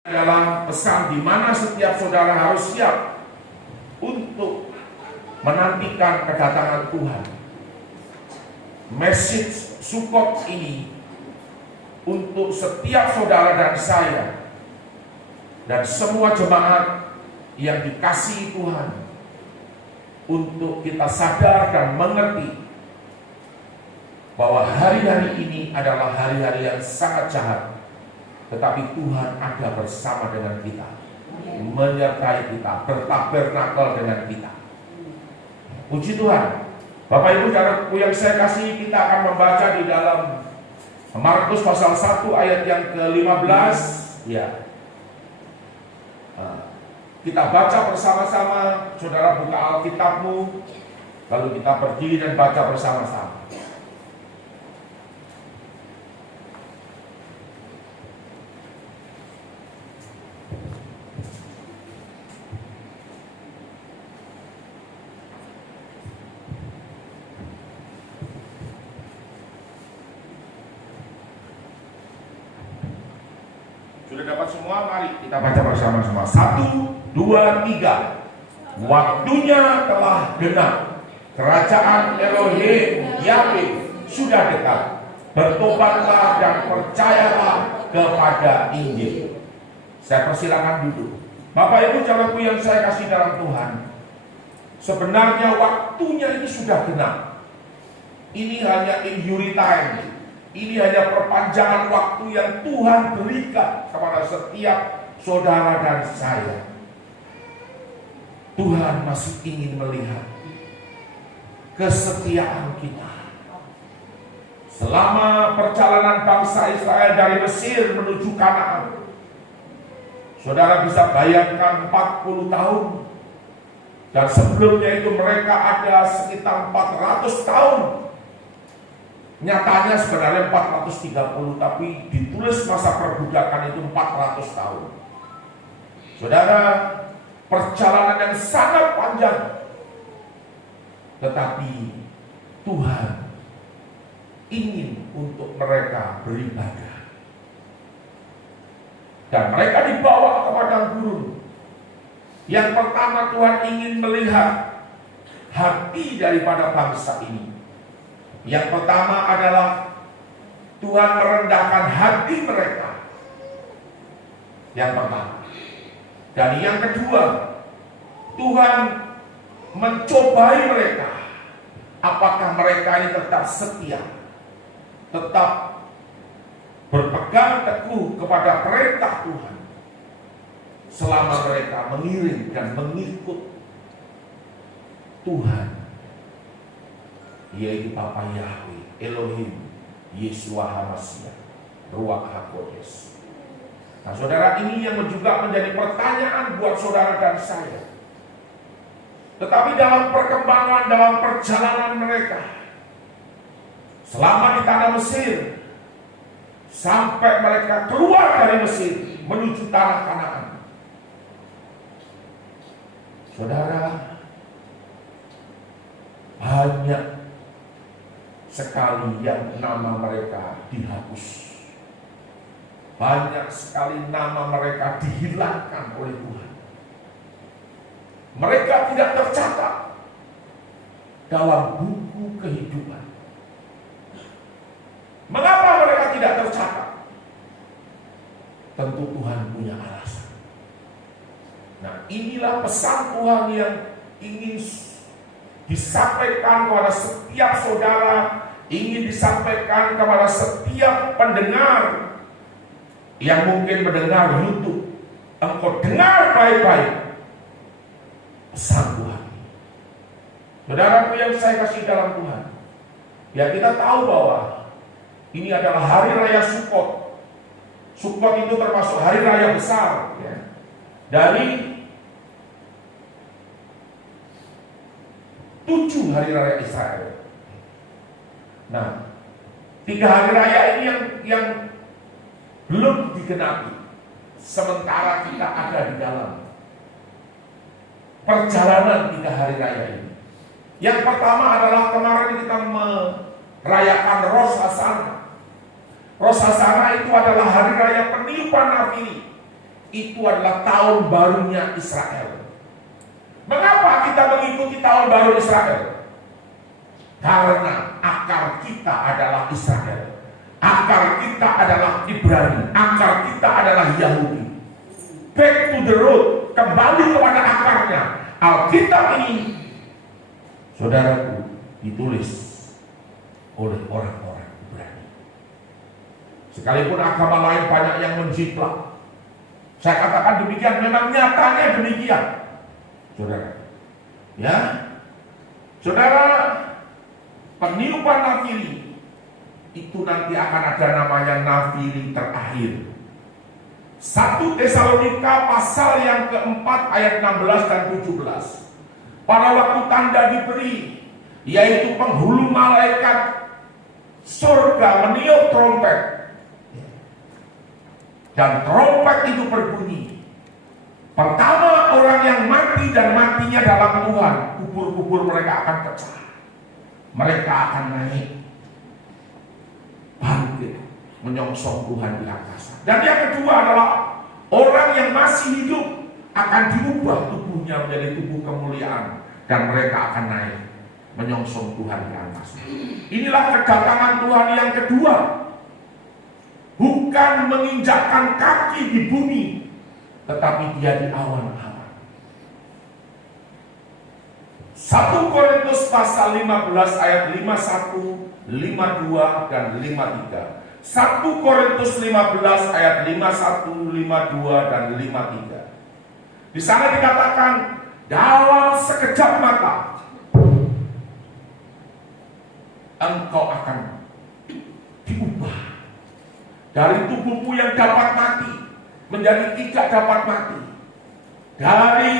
adalah pesan di mana setiap saudara harus siap untuk menantikan kedatangan Tuhan. Message support ini untuk setiap saudara dan saya dan semua jemaat yang dikasihi Tuhan, untuk kita sadar dan mengerti bahwa hari-hari ini adalah hari-hari yang sangat jahat. Tetapi Tuhan ada bersama dengan kita, menyertai kita, bertabernakel dengan kita. Puji Tuhan. Bapak Ibu saudaraku yang saya kasih, kita akan membaca di dalam Markus pasal 1 ayat yang ke-15. Ya. Kita baca bersama-sama. Saudara buka Alkitabmu, lalu kita berdiri dan baca bersama-sama. Sudah dapat semua? Mari kita baca bersama-sama. 1, 2, 3. Waktunya telah genap. Kerajaan Elohim Yahweh sudah dekat. Bertobatlah dan percayalah kepada Injil. Saya persilakan duduk. Bapak Ibu saudaraku yang saya kasih dalam Tuhan, sebenarnya waktunya ini sudah genap. Ini hanya injury time. Ini hanya perpanjangan waktu yang Tuhan berikan kepada setiap saudara dan saya. Tuhan masih ingin melihat kesetiaan kita. Selama perjalanan bangsa Israel dari Mesir menuju Kanaan, saudara bisa bayangkan 40 tahun. Dan sebelumnya itu mereka ada sekitar 400 tahun. Nyatanya sebenarnya 430, tapi ditulis masa perbudakan itu 400 tahun. Saudara, perjalanan yang sangat panjang. Tetapi Tuhan ingin untuk mereka beribadah. Dan mereka dibawa ke padang gurun. Yang pertama, Tuhan ingin melihat hati daripada bangsa ini. Yang pertama adalah Tuhan merendahkan hati mereka. Yang pertama. Dan yang kedua, Tuhan mencobai mereka. Apakah mereka ini tetap setia, tetap berpegang teguh kepada perintah Tuhan, selama mereka mengiring dan mengikut Tuhan, yaitu Bapa Yahweh, Elohim, Yeshua HaMashiach, Ruach HaKodesh. Nah saudara, ini yang juga menjadi pertanyaan buat saudara dan saya. Tetapi dalam perkembangan, dalam perjalanan mereka, selama di tanah Mesir, sampai mereka keluar dari Mesir menuju tanah Kanaan, saudara, banyak sekali yang nama mereka dihapus. Banyak sekali nama mereka dihilangkan oleh Tuhan. Mereka tidak tercatat dalam buku kehidupan. Mengapa mereka tidak tercatat? Tentu Tuhan punya alasan. Nah, inilah pesan Tuhan yang ingin disampaikan kepada setiap saudara, ingin disampaikan kepada setiap pendengar yang mungkin mendengar YouTube. Engkau dengar baik-baik pesan Tuhan. Saudaraku yang saya kasih dalam Tuhan, ya kita tahu bahwa ini adalah hari raya Sukkot. Sukkot itu termasuk hari raya besar, ya, dari 7 hari raya Israel. Nah, 3 hari raya ini yang belum digenapi, sementara kita ada di dalam perjalanan 3 hari raya ini. Yang pertama adalah kemarin kita merayakan Rosh Hashanah. Rosh Hashanah itu adalah hari raya peniupan nafiri. itu adalah tahun barunya Israel. Mengapa kita mengikuti tahun baru Israel? Karena akar kita adalah Israel. Akar kita adalah Ibrani. Akar kita adalah Yahudi. Back to the root, kembali kepada akarnya. Alkitab ini, saudaraku, ditulis oleh orang-orang Ibrani. Sekalipun agama lain banyak yang menjiplak, saya katakan demikian, memang nyatanya demikian, saudara. Ya, saudara, peniupan nafiri itu nanti akan ada namanya nafiri terakhir. 1 Tesalonika pasal yang keempat ayat 16 dan 17. Pada waktu tanda diberi, yaitu penghulu malaikat surga meniup trompet, dan trompet itu berbunyi. Pertama orang yang mati dan matinya dalam Tuhan, kubur-kubur mereka akan pecah. Mereka akan naik, bangkit, menyongsong Tuhan di angkasa. Dan yang kedua adalah orang yang masih hidup akan diubah tubuhnya menjadi tubuh kemuliaan, dan mereka akan naik, menyongsong Tuhan di angkasa. Inilah kedatangan Tuhan yang kedua, bukan menginjakkan kaki di bumi, tetapi dia di awan-awan. 1 Korintus pasal 15 ayat 51, 52 dan 53. 1 Korintus 15 ayat 51, 52 dan 53. Di sana dikatakan dalam sekejap mata engkau akan diubah dari tubuhmu yang dapat mati menjadi tidak dapat mati, dari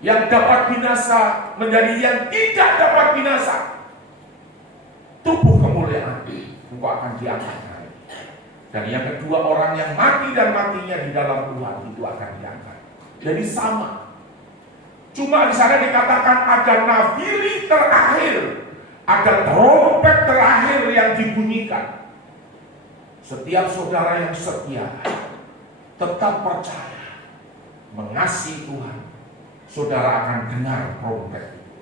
yang dapat binasa menjadi yang tidak dapat binasa. Tubuh kemuliaan engkau akan diangkat. Dan yang kedua, orang yang mati dan matinya di dalam Tuhan itu akan diangkat. Jadi sama. Cuma di sana dikatakan ada nafiri terakhir, ada trompet terakhir yang dibunyikan. Setiap saudara yang setia, tetap percaya, mengasihi Tuhan, saudara akan dengar trompet itu.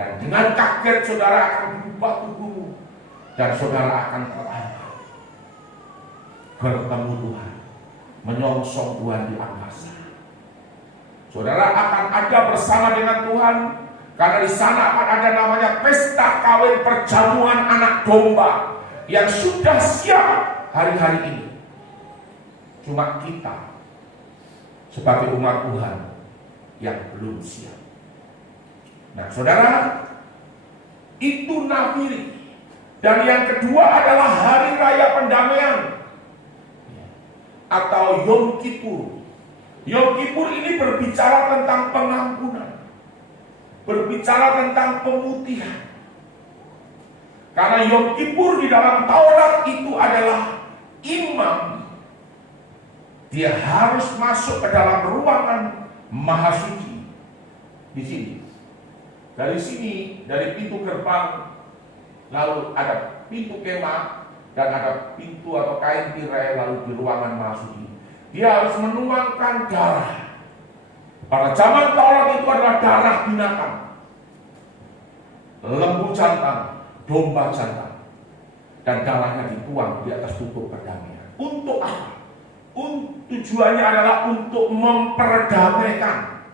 Dan dengan kaget saudara akan berubah tubuhmu, dan saudara akan terangkat bertemu Tuhan, menyongsong Tuhan di angkasa. Saudara akan ada bersama dengan Tuhan, karena di sana akan ada namanya pesta kawin perjamuan anak domba yang sudah siap hari-hari ini. Cuma kita sebagai umat Tuhan yang belum siap. Nah, saudara, itu nafiri. Dan yang kedua adalah hari raya pendamaian atau Yom Kippur. Yom Kippur ini berbicara tentang pengampunan, berbicara tentang pemutihan. Karena Yom Kippur di dalam Taurat itu adalah imam, dia harus masuk ke dalam ruangan maha suci. Di sini, dari sini, dari pintu gerbang, lalu ada pintu kemah, dan ada pintu atau kain tirai, lalu di ruangan maha suci. Dia harus menuangkan darah. Pada zaman Taurat itu adalah darah binatang, lembu jantan, domba jantan, dan darahnya dituang di atas tutup perdamaian. Untuk apa? Tujuannya adalah untuk memperdamaikan,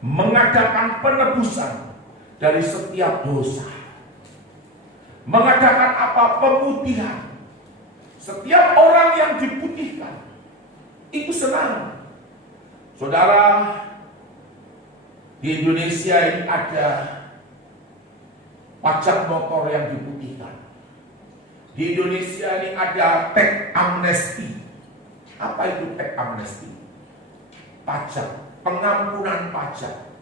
mengadakan penebusan dari setiap dosa, mengadakan apa? Pemutihan. Setiap orang yang diputihkan itu senang. Saudara, di Indonesia ini ada pajak motor yang diputihkan. Di Indonesia ini ada tax amnesty. Apa itu tax amnesty? Pajak, pengampunan pajak.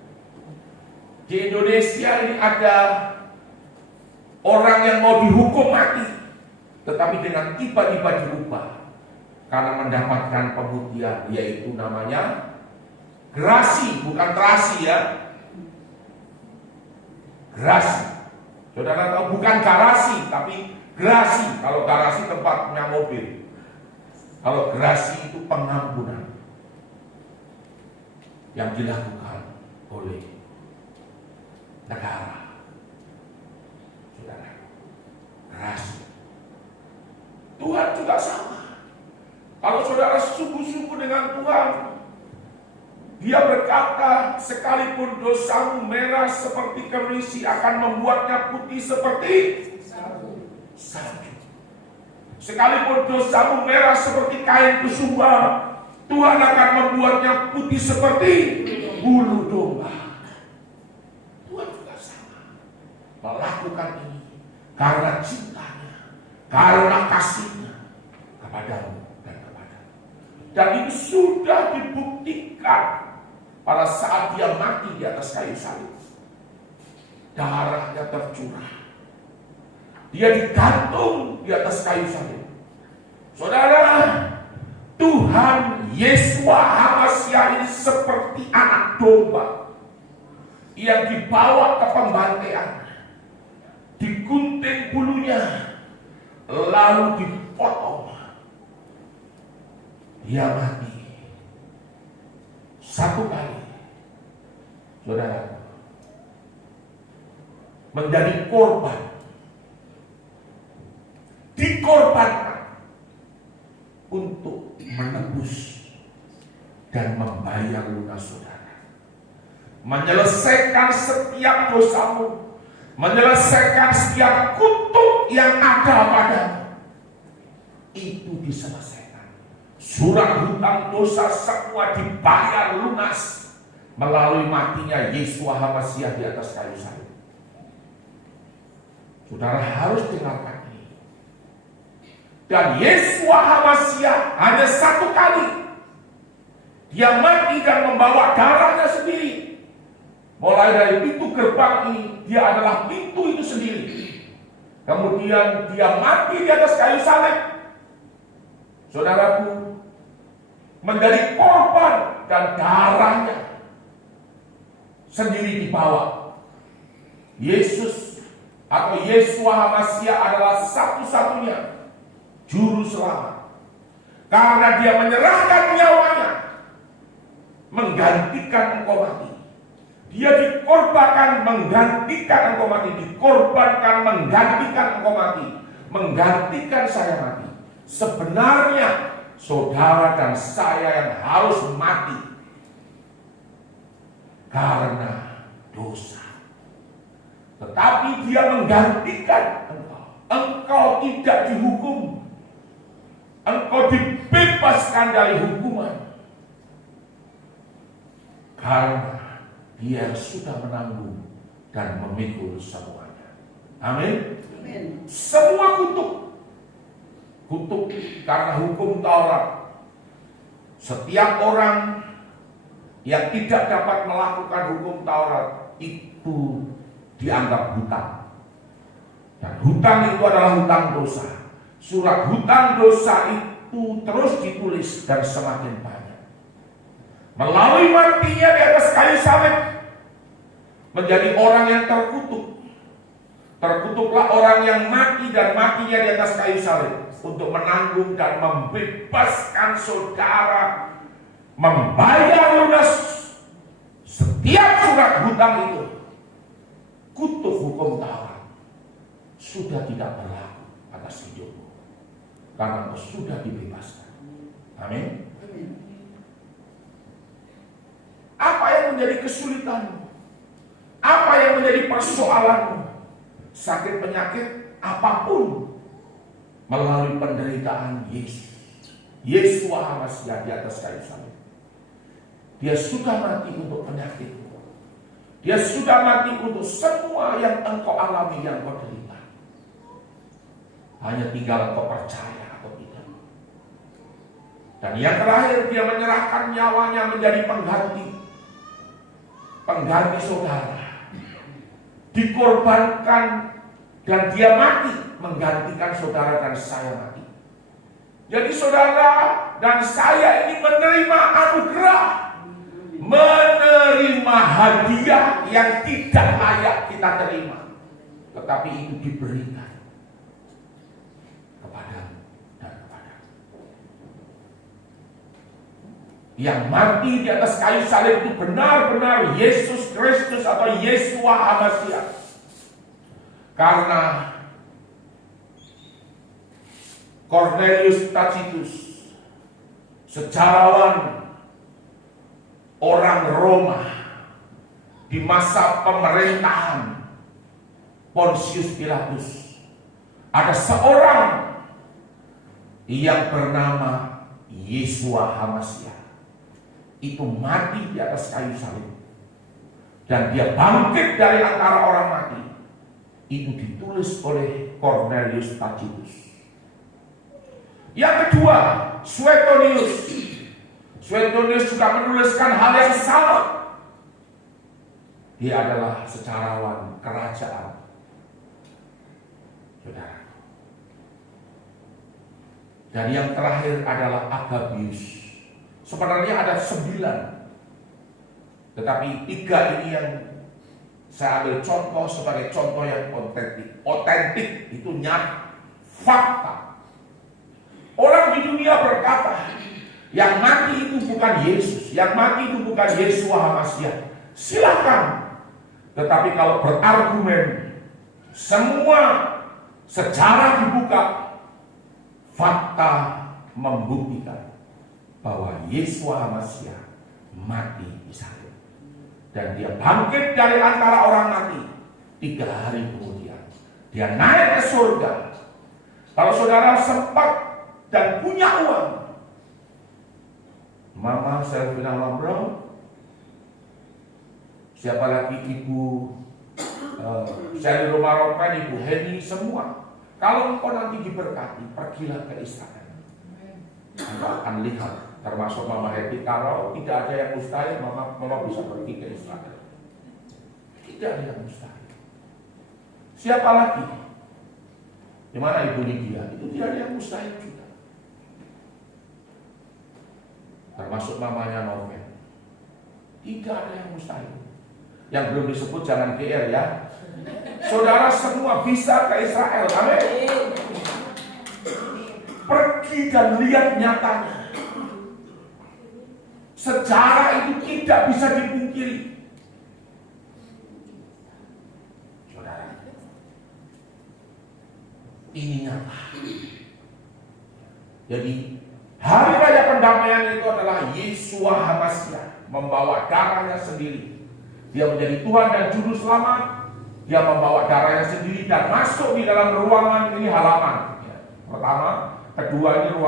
Di Indonesia ini ada orang yang mau dihukum mati, tetapi dengan tiba-tiba dirubah karena mendapatkan pemutihan, yaitu namanya gerasi, bukan terasi ya. Gerasi. Saudara tahu, bukan garasi, tapi gerasi. Kalau garasi tempatnya mobil. Kalau gerasi itu pengampunan yang dilakukan oleh negara. Saudara, gerasi. Tuhan juga sama. Kalau saudara sungguh-sungguh dengan Tuhan, Dia berkata, sekalipun dosamu merah seperti kerisi akan membuatnya putih seperti salju. Sekalipun dosamu merah seperti kain kesumba, Tuhan akan membuatnya putih seperti bulu domba. Tuhan juga sama melakukan ini karena cintanya, karena kasihnya kepadamu dan kepadamu. Dan ini sudah dibuktikan pada saat Dia mati di atas kayu salib. Darahnya tercurah, Dia digantung di atas kayu salib. Saudara, Tuhan Yesua HaMasiah ini seperti anak domba yang dibawa ke pembantaian, digunting bulunya, lalu dipotong. Dia mati satu kali, saudara, menjadi korban, dikorbankan untuk menebus dan membayar lunas saudara, menyelesaikan setiap dosamu, menyelesaikan setiap kutuk yang ada padamu. Itu diselesaikan. Surat hutang dosa semua dibayar lunas melalui matinya Yesua HaMasiah di atas kayu salib. Saudara harus dengarkan ini. Dan Yesua HaMasiah hanya satu kali Dia mati dan membawa darahnya sendiri. Mulai dari pintu gerbang ini, Dia adalah pintu itu sendiri. Kemudian Dia mati di atas kayu salib, saudaraku, menjadi korban, dan darahnya sendiri dibawa. Yesus atau Yesua HaMasiah adalah satu-satunya juru selamat, karena Dia menyerahkan nyawanya menggantikan engkau mati. Dia dikorbankan menggantikan engkau mati, dikorbankan menggantikan engkau mati, menggantikan saya mati. Sebenarnya saudara dan saya yang harus mati karena dosa, tetapi Dia menggantikan engkau. Engkau tidak dihukum, engkau dibebaskan dari hukuman, karena Dia sudah menanggung dan memikul semuanya. Amin. Semua kutuk karena hukum Taurat. Setiap orang yang tidak dapat melakukan hukum Taurat itu dianggap hutang. Dan hutang itu adalah hutang dosa. Surat hutang dosa itu terus ditulis dan semakin banyak. Melalui matinya di atas kayu salib, menjadi orang yang terkutuk. Terkutuklah orang yang mati dan matinya di atas kayu salib untuk menanggung dan membebaskan saudara, membayar lunas setiap surat hutang itu. Kutuk hukum Taurat sudah tidak berlaku atas hidupmu, karena engkau sudah dibebaskan. Amin. Apa yang menjadi kesulitanmu? Apa yang menjadi persoalanmu? Sakit penyakit apapun, melalui penderitaan Yesua HaMasiah di atas kayu salib, Dia sudah mati untuk penyakitmu. Dia sudah mati untuk semua yang engkau alami, yang kau derita. Hanya tinggal engkau percaya atau tidak. Dan yang terakhir, Dia menyerahkan nyawanya menjadi pengganti saudara, dikorbankan, dan Dia mati menggantikan saudara dan saya mati. Jadi saudara dan saya ini menerima anugerah, menerima hadiah yang tidak layak kita terima, tetapi itu diberikan kepadamu dan kepadamu. Yang mati di atas kayu salib itu benar-benar Yesus Kristus atau Yeshua HaMashiach. Karena Cornelius Tacitus, sejarawan orang Roma di masa pemerintahan Pontius Pilatus, ada seorang yang bernama Yeshua HaMashiach. Itu mati di atas kayu salib dan dia bangkit dari antara orang mati. Itu ditulis oleh Cornelius Tacitus. Yang kedua, Suetonius. Suetonius juga menuliskan hal yang sama. Dia adalah sejarawan kerajaan. Saudara. Dan yang terakhir adalah Agabius. Sebenarnya ada 9, tetapi 3 ini yang saya ambil contoh sebagai contoh yang otentik. Otentik itu nyata, fakta. Orang di dunia berkata, yang mati itu bukan Yesus, yang mati itu bukan Yeshua HaMashiach. Silakan. Tetapi kalau berargumen, semua sejarah dibuka, fakta membuktikan bahwa Yeshua HaMashiach mati di salib dan dia bangkit dari antara orang mati 3 hari kemudian. Dia naik ke surga. Kalau saudara sempat dan punya uang, Mama Selvina Lambrong, siapa lagi Ibu Sally Romarokan, Ibu Heni, semua. Kalau engkau nanti diberkati, pergilah ke Israel. Anda akan lihat, termasuk Mama Heti, kalau tidak ada yang mustahil, Mama bisa pergi ke Israel. Tidak ada yang mustahil. Siapa lagi? Di mana Ibu Lydia? Itu tidak ada yang mustahil juga. Termasuk mamanya Novel. Tidak ada yang mustahil. Yang belum disebut jangan GR ya. Saudara semua bisa ke Israel. Amin. Pergi dan lihat nyatanya. Sejarah itu tidak bisa dipungkiri. Saudara, ini nyata. Jadi hari raya pendamaian itu adalah Yeshua HaMashiach membawa darahnya sendiri. Dia menjadi Tuhan dan Juru Selamat. Dia membawa darahnya sendiri dan masuk di dalam ruangan ini, halaman. Pertama, kedua ini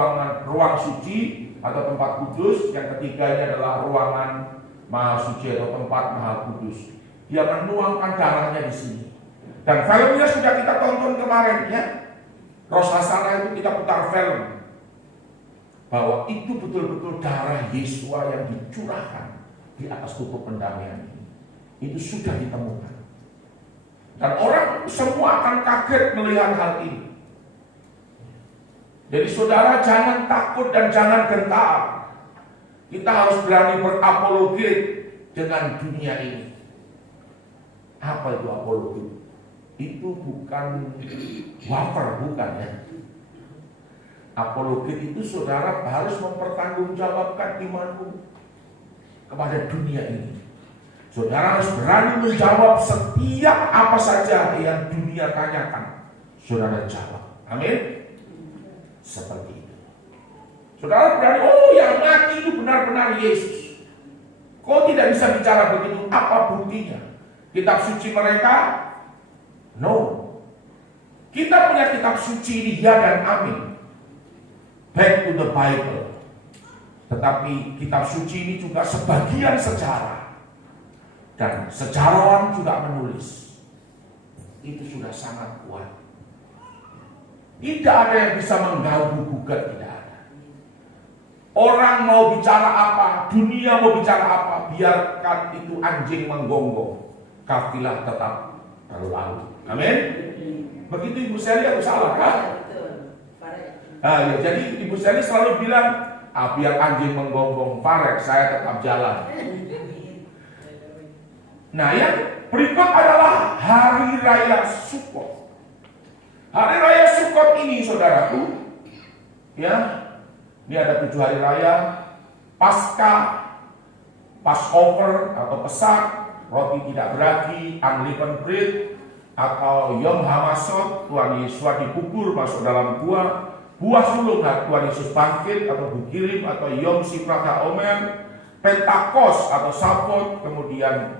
ruang suci atau tempat kudus. Yang ketiga ini adalah ruangan Maha Suci atau tempat Maha Kudus. Dia menuangkan darahnya di sini. Dan filmnya sudah kita tonton kemarin ya. Rosh Hashanah itu kita putar film bahwa itu betul-betul darah Yeshua yang dicurahkan di atas tutup pendamaian ini. Itu sudah ditemukan. Dan orang semua akan kaget melihat hal ini. Jadi saudara jangan takut dan jangan gentar. Kita harus berani berapologet dengan dunia ini. Apa itu apologet? Itu bukan wafer, bukan ya. Apologet itu saudara harus mempertanggungjawabkan imanmu kepada dunia ini. Saudara harus berani menjawab setiap apa saja yang dunia tanyakan. Saudara jawab. Amin. Seperti itu. Saudara berani, oh yang mati itu benar-benar Yesus. Kau tidak bisa bicara begitu, apa buktinya? Kitab suci mereka? No. Kita punya kitab suci ini, ya dan amin. Back to the Bible. Tetapi kitab suci ini juga sebagian sejarah. Dan sejarawan juga menulis. Itu sudah sangat kuat. Tidak ada yang bisa mengganggu gugat, tidak ada. Orang mau bicara apa, dunia mau bicara apa, biarkan itu anjing menggonggong. Kafilah tetap berlalu. Amin. Begitu Ibu Sally, aku salah kan? Ya, jadi Ibu Sally selalu bilang, biar anjing menggonggong Farek, saya tetap jalan. Nah yang berikut adalah Hari Raya Sukkot. Hari Raya Sukkot ini saudaraku, ya, ini ada 7 hari raya. Pasca, Passover atau Pesak, roti tidak beragi, unleavened bread, atau Yom HaMatzot, Tuhan Yesus dikubur masuk dalam gua, buah sulung Tuhan Yesus bangkit atau Bukirim atau Yom Sifrat HaOmer, Pentakos atau Sabot, kemudian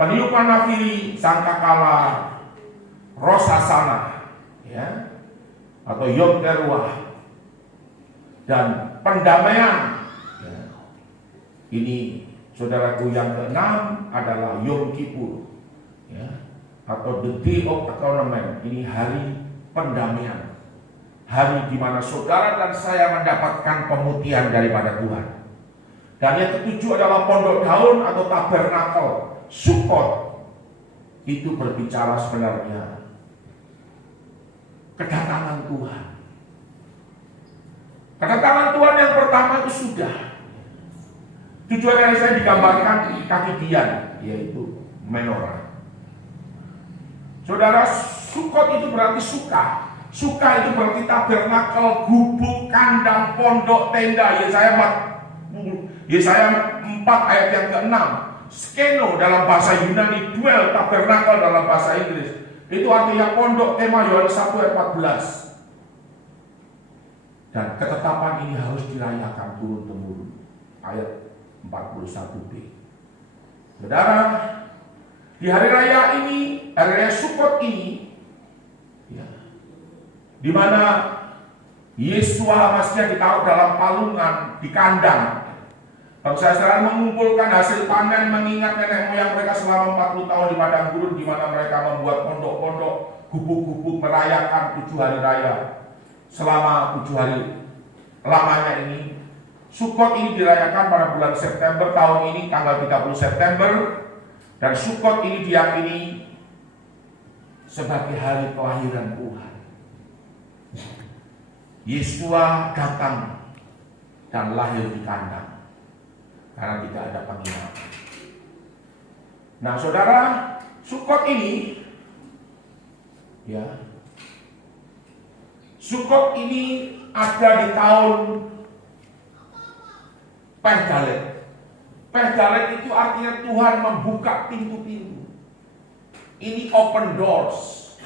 peniupan nafiri, sangkakala, Rosh Hashanah, ya, atau Yom Teruah, dan pendamaian. Ya. Ini saudaraku yang keenam adalah Yom Kippur, ya, atau the Day of Atonement. Ini hari pendamaian, hari di mana saudara dan saya mendapatkan pemutihan daripada Tuhan. Dan yang ketujuh adalah pondok daun atau tabernakel, Sukkot. Itu berbicara sebenarnya kedatangan Tuhan. Kedatangan Tuhan yang pertama itu sudah. Tujuannya saya digambarkan di kaki Dian, yaitu menorah. Saudara, Sukkot itu berarti suka. Suka itu berarti tabernakel, gubuk, kandang, pondok, tenda. Yesaya 4 ayat yang ke-6. Skeno dalam bahasa Yunani, duel, tabernakel dalam bahasa Inggris. Itu artinya pondok, tema Yohanes 1 ayat 14. Dan ketetapan ini harus dirayakan turun-temurun. Ayat 41b. Saudara, di hari raya ini, hari raya Sukkot ini, ya, di mana Yesus Hamasiah ditaruh dalam palungan di kandang. Bangsa Israel mengumpulkan hasil panen mengingat nenek moyang mereka selama 40 tahun di padang gurun, di mana mereka membuat pondok-pondok, gubuk-gubuk, merayakan 7 hari raya. Selama 7 hari lamanya ini, Sukkot ini dirayakan pada bulan September tahun ini, tanggal 30 September. Dan Sukkot ini diyakini sebagai hari kelahiran Tuhan. Yesua datang dan lahir di kandang karena tidak ada penginapan. Nah, saudara, Sukkot ini, ya, Sukkot ini ada di tahun Pehdalet. Pehdalet itu artinya Tuhan membuka pintu-pintu. Ini open doors,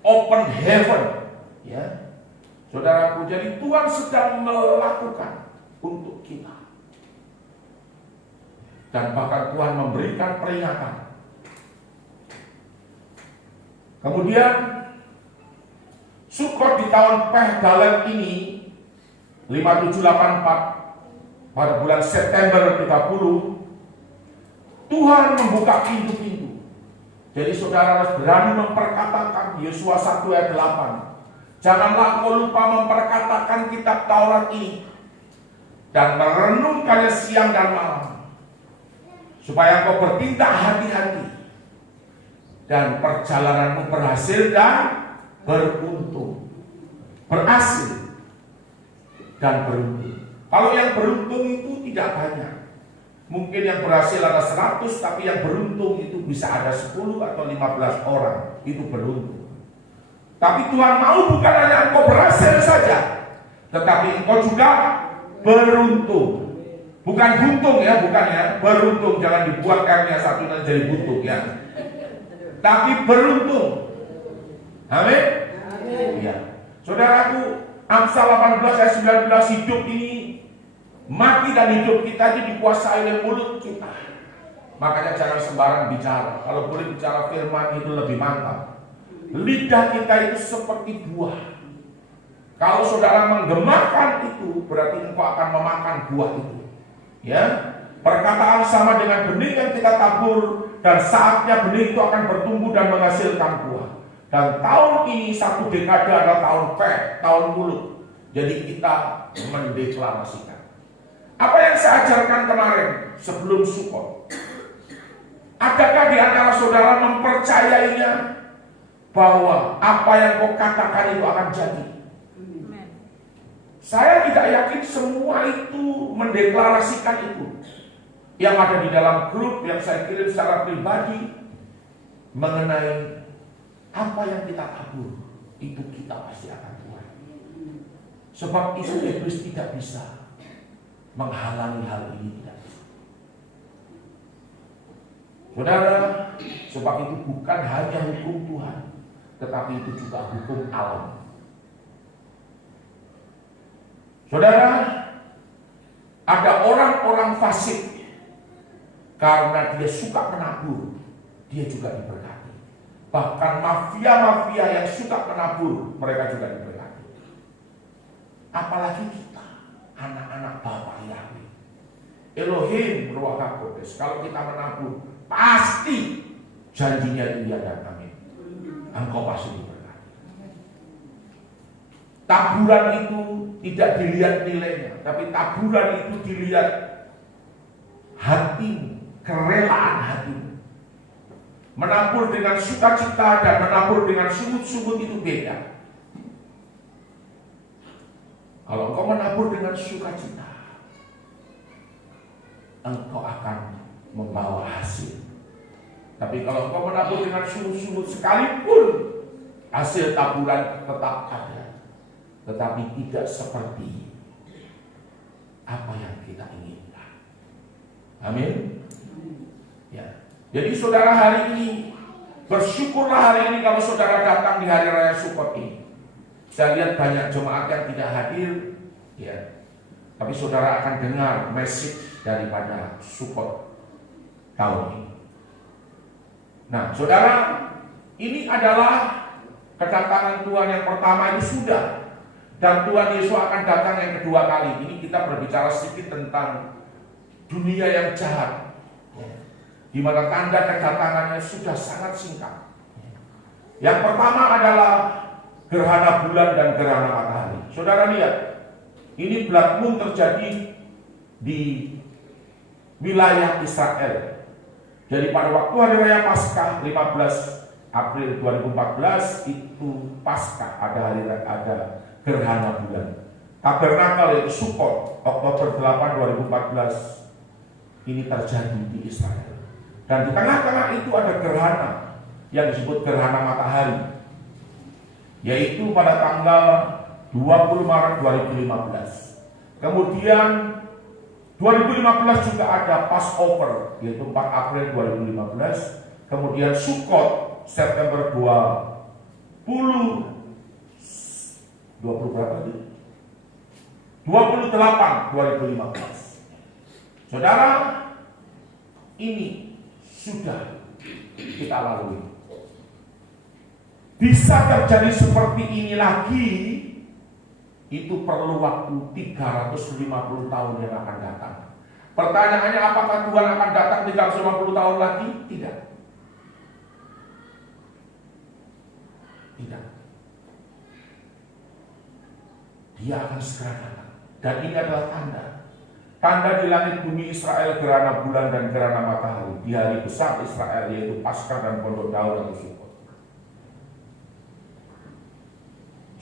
open heaven, ya. Saudaraku, jadi Tuhan sedang melakukan untuk kita. Dan bahkan Tuhan memberikan peringatan. Kemudian Sukkot di tahun Pehdalet ini 5784 pada bulan September 30, Tuhan membuka pintu-pintu. Jadi saudara harus berani memperkatakan Yesua 1 ayat 8. Janganlah kau lupa memperkatakan kitab Taurat ini dan merenungkannya siang dan malam, supaya kau bertindak hati-hati dan perjalananmu berhasil dan beruntung. Berhasil dan beruntung. Kalau yang beruntung itu tidak banyak. Mungkin yang berhasil ada 100, tapi yang beruntung itu bisa ada 10 atau 15 orang. Itu beruntung. Tapi Tuhan mau bukan hanya engkau berhasil saja, tetapi engkau juga beruntung. Bukan buntung ya, bukan ya. Beruntung, jangan dibuat R-nya 1 dan jadi buntung ya. Tapi beruntung. Amin? Ya. Saudaraku, Amsal 18 ayat 19, hidup ini, mati dan hidup kita ini dikuasai oleh mulut kita. Makanya jangan sembarang bicara. Kalau boleh bicara firman itu lebih mantap. Lidah kita itu seperti buah. Kalau saudara menggemakan itu, berarti engkau akan memakan buah itu. Ya, perkataan sama dengan benih yang kita tabur, dan saatnya benih itu akan bertumbuh dan menghasilkan buah. Dan tahun ini 1 dekade adalah tahun tahun mulut. Jadi kita mendeklarasikan. Apa yang saya ajarkan kemarin sebelum Sukkot? Adakah di antara saudara mempercayainya bahwa apa yang kau katakan itu akan jadi? Saya tidak yakin semua itu mendeklarasikan itu. Yang ada di dalam grup yang saya kirim secara pribadi mengenai apa yang kita tabur, itu kita pasti akan tuai. Sebab itu iblis tidak bisa. menghalangi hal ini tidak bisa. Saudara, sebab itu bukan hanya hukum Tuhan, tetapi itu juga hukum alam. Saudara, ada orang-orang fasik, karena dia suka menabur, dia juga diberkati. Bahkan mafia-mafia yang suka menabur, mereka juga diberkati. Apalagi kita, anak-anak Bapa Yahweh, Elohim Ruach HaKodes. Kalau kita menabur, pasti janjinya dia dan amin. Engkau pasti diberkati. Taburan itu tidak dilihat nilainya, tapi taburan itu dilihat hatimu, kerelaan hatimu. Menabur dengan sukacita dan menabur dengan sungut-sungut itu beda. Kalau engkau menabur dengan sukacita, engkau akan membawa hasil. Tapi kalau engkau menabur dengan sungut-sungut, sekalipun hasil taburan tetap ada, tetapi tidak seperti apa yang kita inginkan. Amin. Ya. Jadi saudara, hari ini bersyukurlah hari ini kalau saudara datang di hari raya Sukot ini. Saya lihat banyak jemaat yang tidak hadir, ya. Tapi saudara akan dengar message daripada Sukot tahun ini. Nah, saudara, ini adalah kedatangan Tuhan yang pertama itu sudah, dan Tuhan Yesus akan datang yang kedua kali. Ini kita berbicara sedikit tentang dunia yang jahat, di mana tanda kedatangannya sudah sangat singkat. Yang pertama adalah gerhana bulan dan gerhana matahari. Saudara lihat, ini blood moon terjadi di wilayah Israel. Jadi pada waktu hari raya Paskah 15 April 2014 itu Paskah, ada gerhana bulan. Tabernakel yaitu Sukot Oktober 8 2014 ini terjadi di Israel. Dan di tengah-tengah itu ada gerhana yang disebut gerhana matahari, yaitu pada tanggal 20 Maret 2015. Kemudian 2015 juga ada Passover, yaitu 4 April 2015. Kemudian Sukot September 20 berapa itu? 28 2015. Saudara, ini sudah kita lalui. Bisa terjadi seperti ini lagi, itu perlu waktu 350 tahun yang akan datang. Pertanyaannya, apakah Tuhan akan datang 350 tahun lagi? Tidak. Tidak. Dia akan segera datang. Dan ini adalah tanda. Tanda di langit bumi Israel, gerhana bulan dan gerhana matahari di hari besar Israel, yaitu Paskah dan Pondok Daun atau Sukot.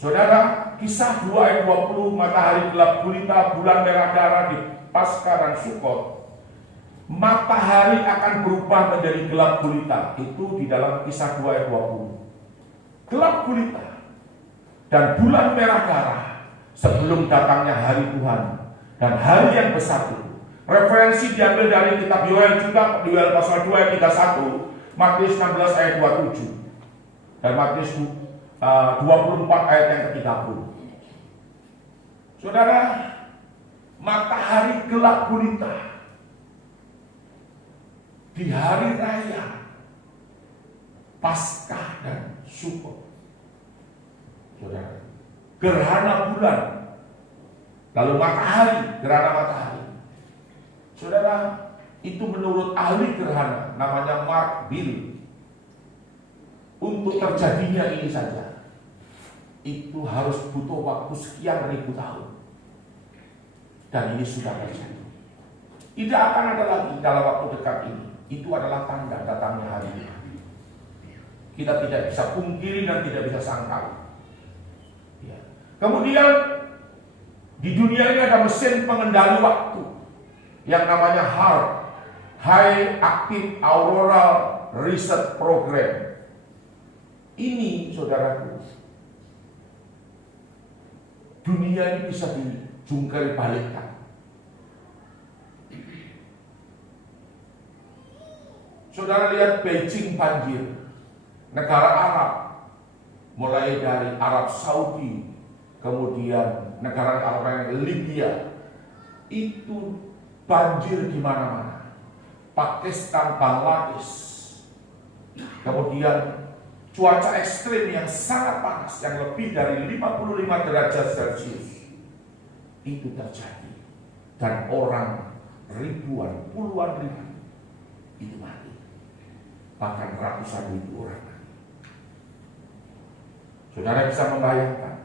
Saudara, Kisah 2 ayat 20, matahari gelap gulita, bulan merah darah di Paskah dan Sukot. Matahari akan berubah menjadi gelap gulita. Itu di dalam Kisah 2 ayat 20. Gelap gulita dan bulan merah darah sebelum datangnya hari Tuhan dan hari yang besar itu. Referensi diambil dari kitab Yoel juga, Yoel pasal 2 ayat 31, Matius 16 ayat 27, dan Matius 24 ayat yang ke-30. Saudara, matahari gelap gulita di hari raya Paskah dan Sukot. Saudara, gerhana bulan, lalu matahari, gerhana matahari. Saudara, itu menurut ahli gerhana namanya Mark Bill, untuk terjadinya ini saja itu harus butuh waktu sekian ribu tahun. Dan ini sudah terjadi. Tidak akan ada lagi dalam waktu dekat ini. Itu adalah tanda datangnya hari ini. Kita tidak bisa pungkiri dan tidak bisa sangkal. Ya. Kemudian di dunia ini ada mesin pengendali waktu yang namanya HAARP, High Active Auroral Research Program. Ini, saudaraku, dunia ini bisa dijungkir balikkan. Saudara lihat Beijing banjir, negara Arab, mulai dari Arab Saudi, kemudian negara Arab yang Libya, itu banjir di mana-mana. Pakistan, Bangladesh, kemudian cuaca ekstrim yang sangat panas, yang lebih dari 55 derajat Celcius, itu terjadi. Dan orang ribuan, puluhan ribu itu mati. Bahkan ratusan ribu orang mati. Saudara bisa membayangkan,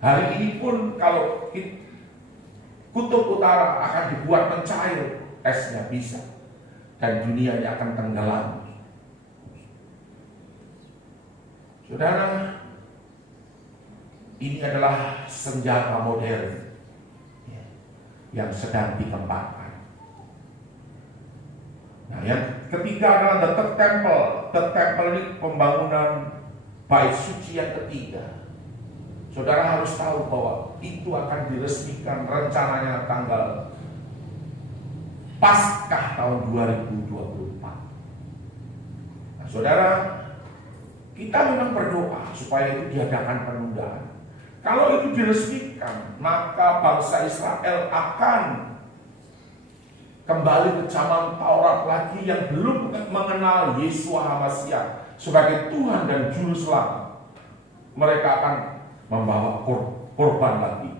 hari ini pun kalau kutub utara akan dibuat mencair, esnya bisa, dan dunianya akan tenggelam. Saudara, ini adalah senjata modern yang sedang dikembangkan. Nah, yang ketiga adalah the third temple. The temple ini pembangunan bait suci yang ketiga. Saudara harus tahu bahwa itu akan diresmikan rencananya tanggal Paskah tahun 2024. Nah, saudara, kita memang berdoa supaya itu diadakan penundaan. Kalau itu diresmikan, maka bangsa Israel akan kembali ke zaman Taurat lagi yang belum mengenal Yeshua HaMashiach sebagai Tuhan dan Juru Selamat. Mereka akan membawa korban lagi,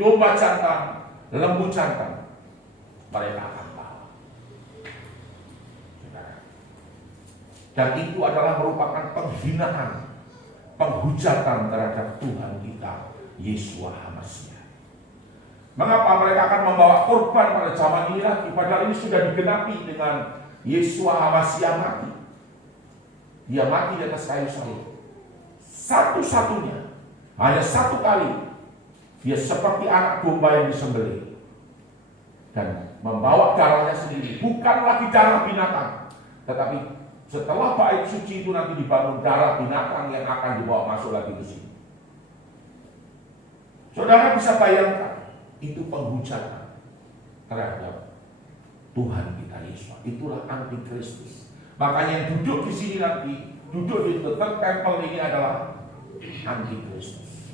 domba jantan, lembu jantan, mereka akan bawa. Dan itu adalah merupakan penghinaan, penghujatan terhadap Tuhan kita, Yeshua HaMashiach. Mengapa mereka akan membawa korban pada zaman ini lagi? Padahal ini sudah digenapi dengan Yeshua HaMashiach mati. Dia mati di atas kayu salib. Satu-satunya, hanya satu kali, dia seperti anak domba yang disembelih dan membawa darahnya sendiri. Bukan lagi darah binatang, tetapi setelah bait suci itu nanti dibangun, darah binatang yang akan dibawa masuk lagi ke sini. Saudara bisa bayangkan, itu penghujatan terhadap Tuhan kita Yesus. Itulah antikristus. Makanya yang duduk di sini nanti, duduk di temple ini adalah antikristus.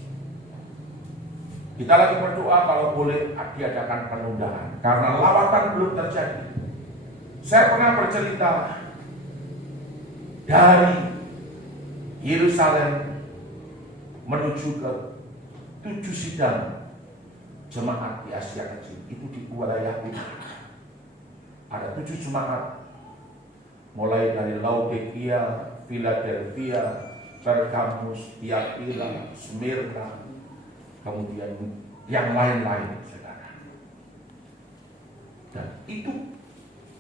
Kita lagi berdoa kalau boleh diadakan penundaan karena lawatan belum terjadi. Saya pernah bercerita dari Yerusalem menuju ke 7 sidang jemaat di Asia Kecil, itu di wilayah ini. Ada 7 jemaat, mulai dari Laodikia, Philadelphia, Pergamus, Tiatira, Smyrna, kemudian yang lain-lain, saudara. Dan itu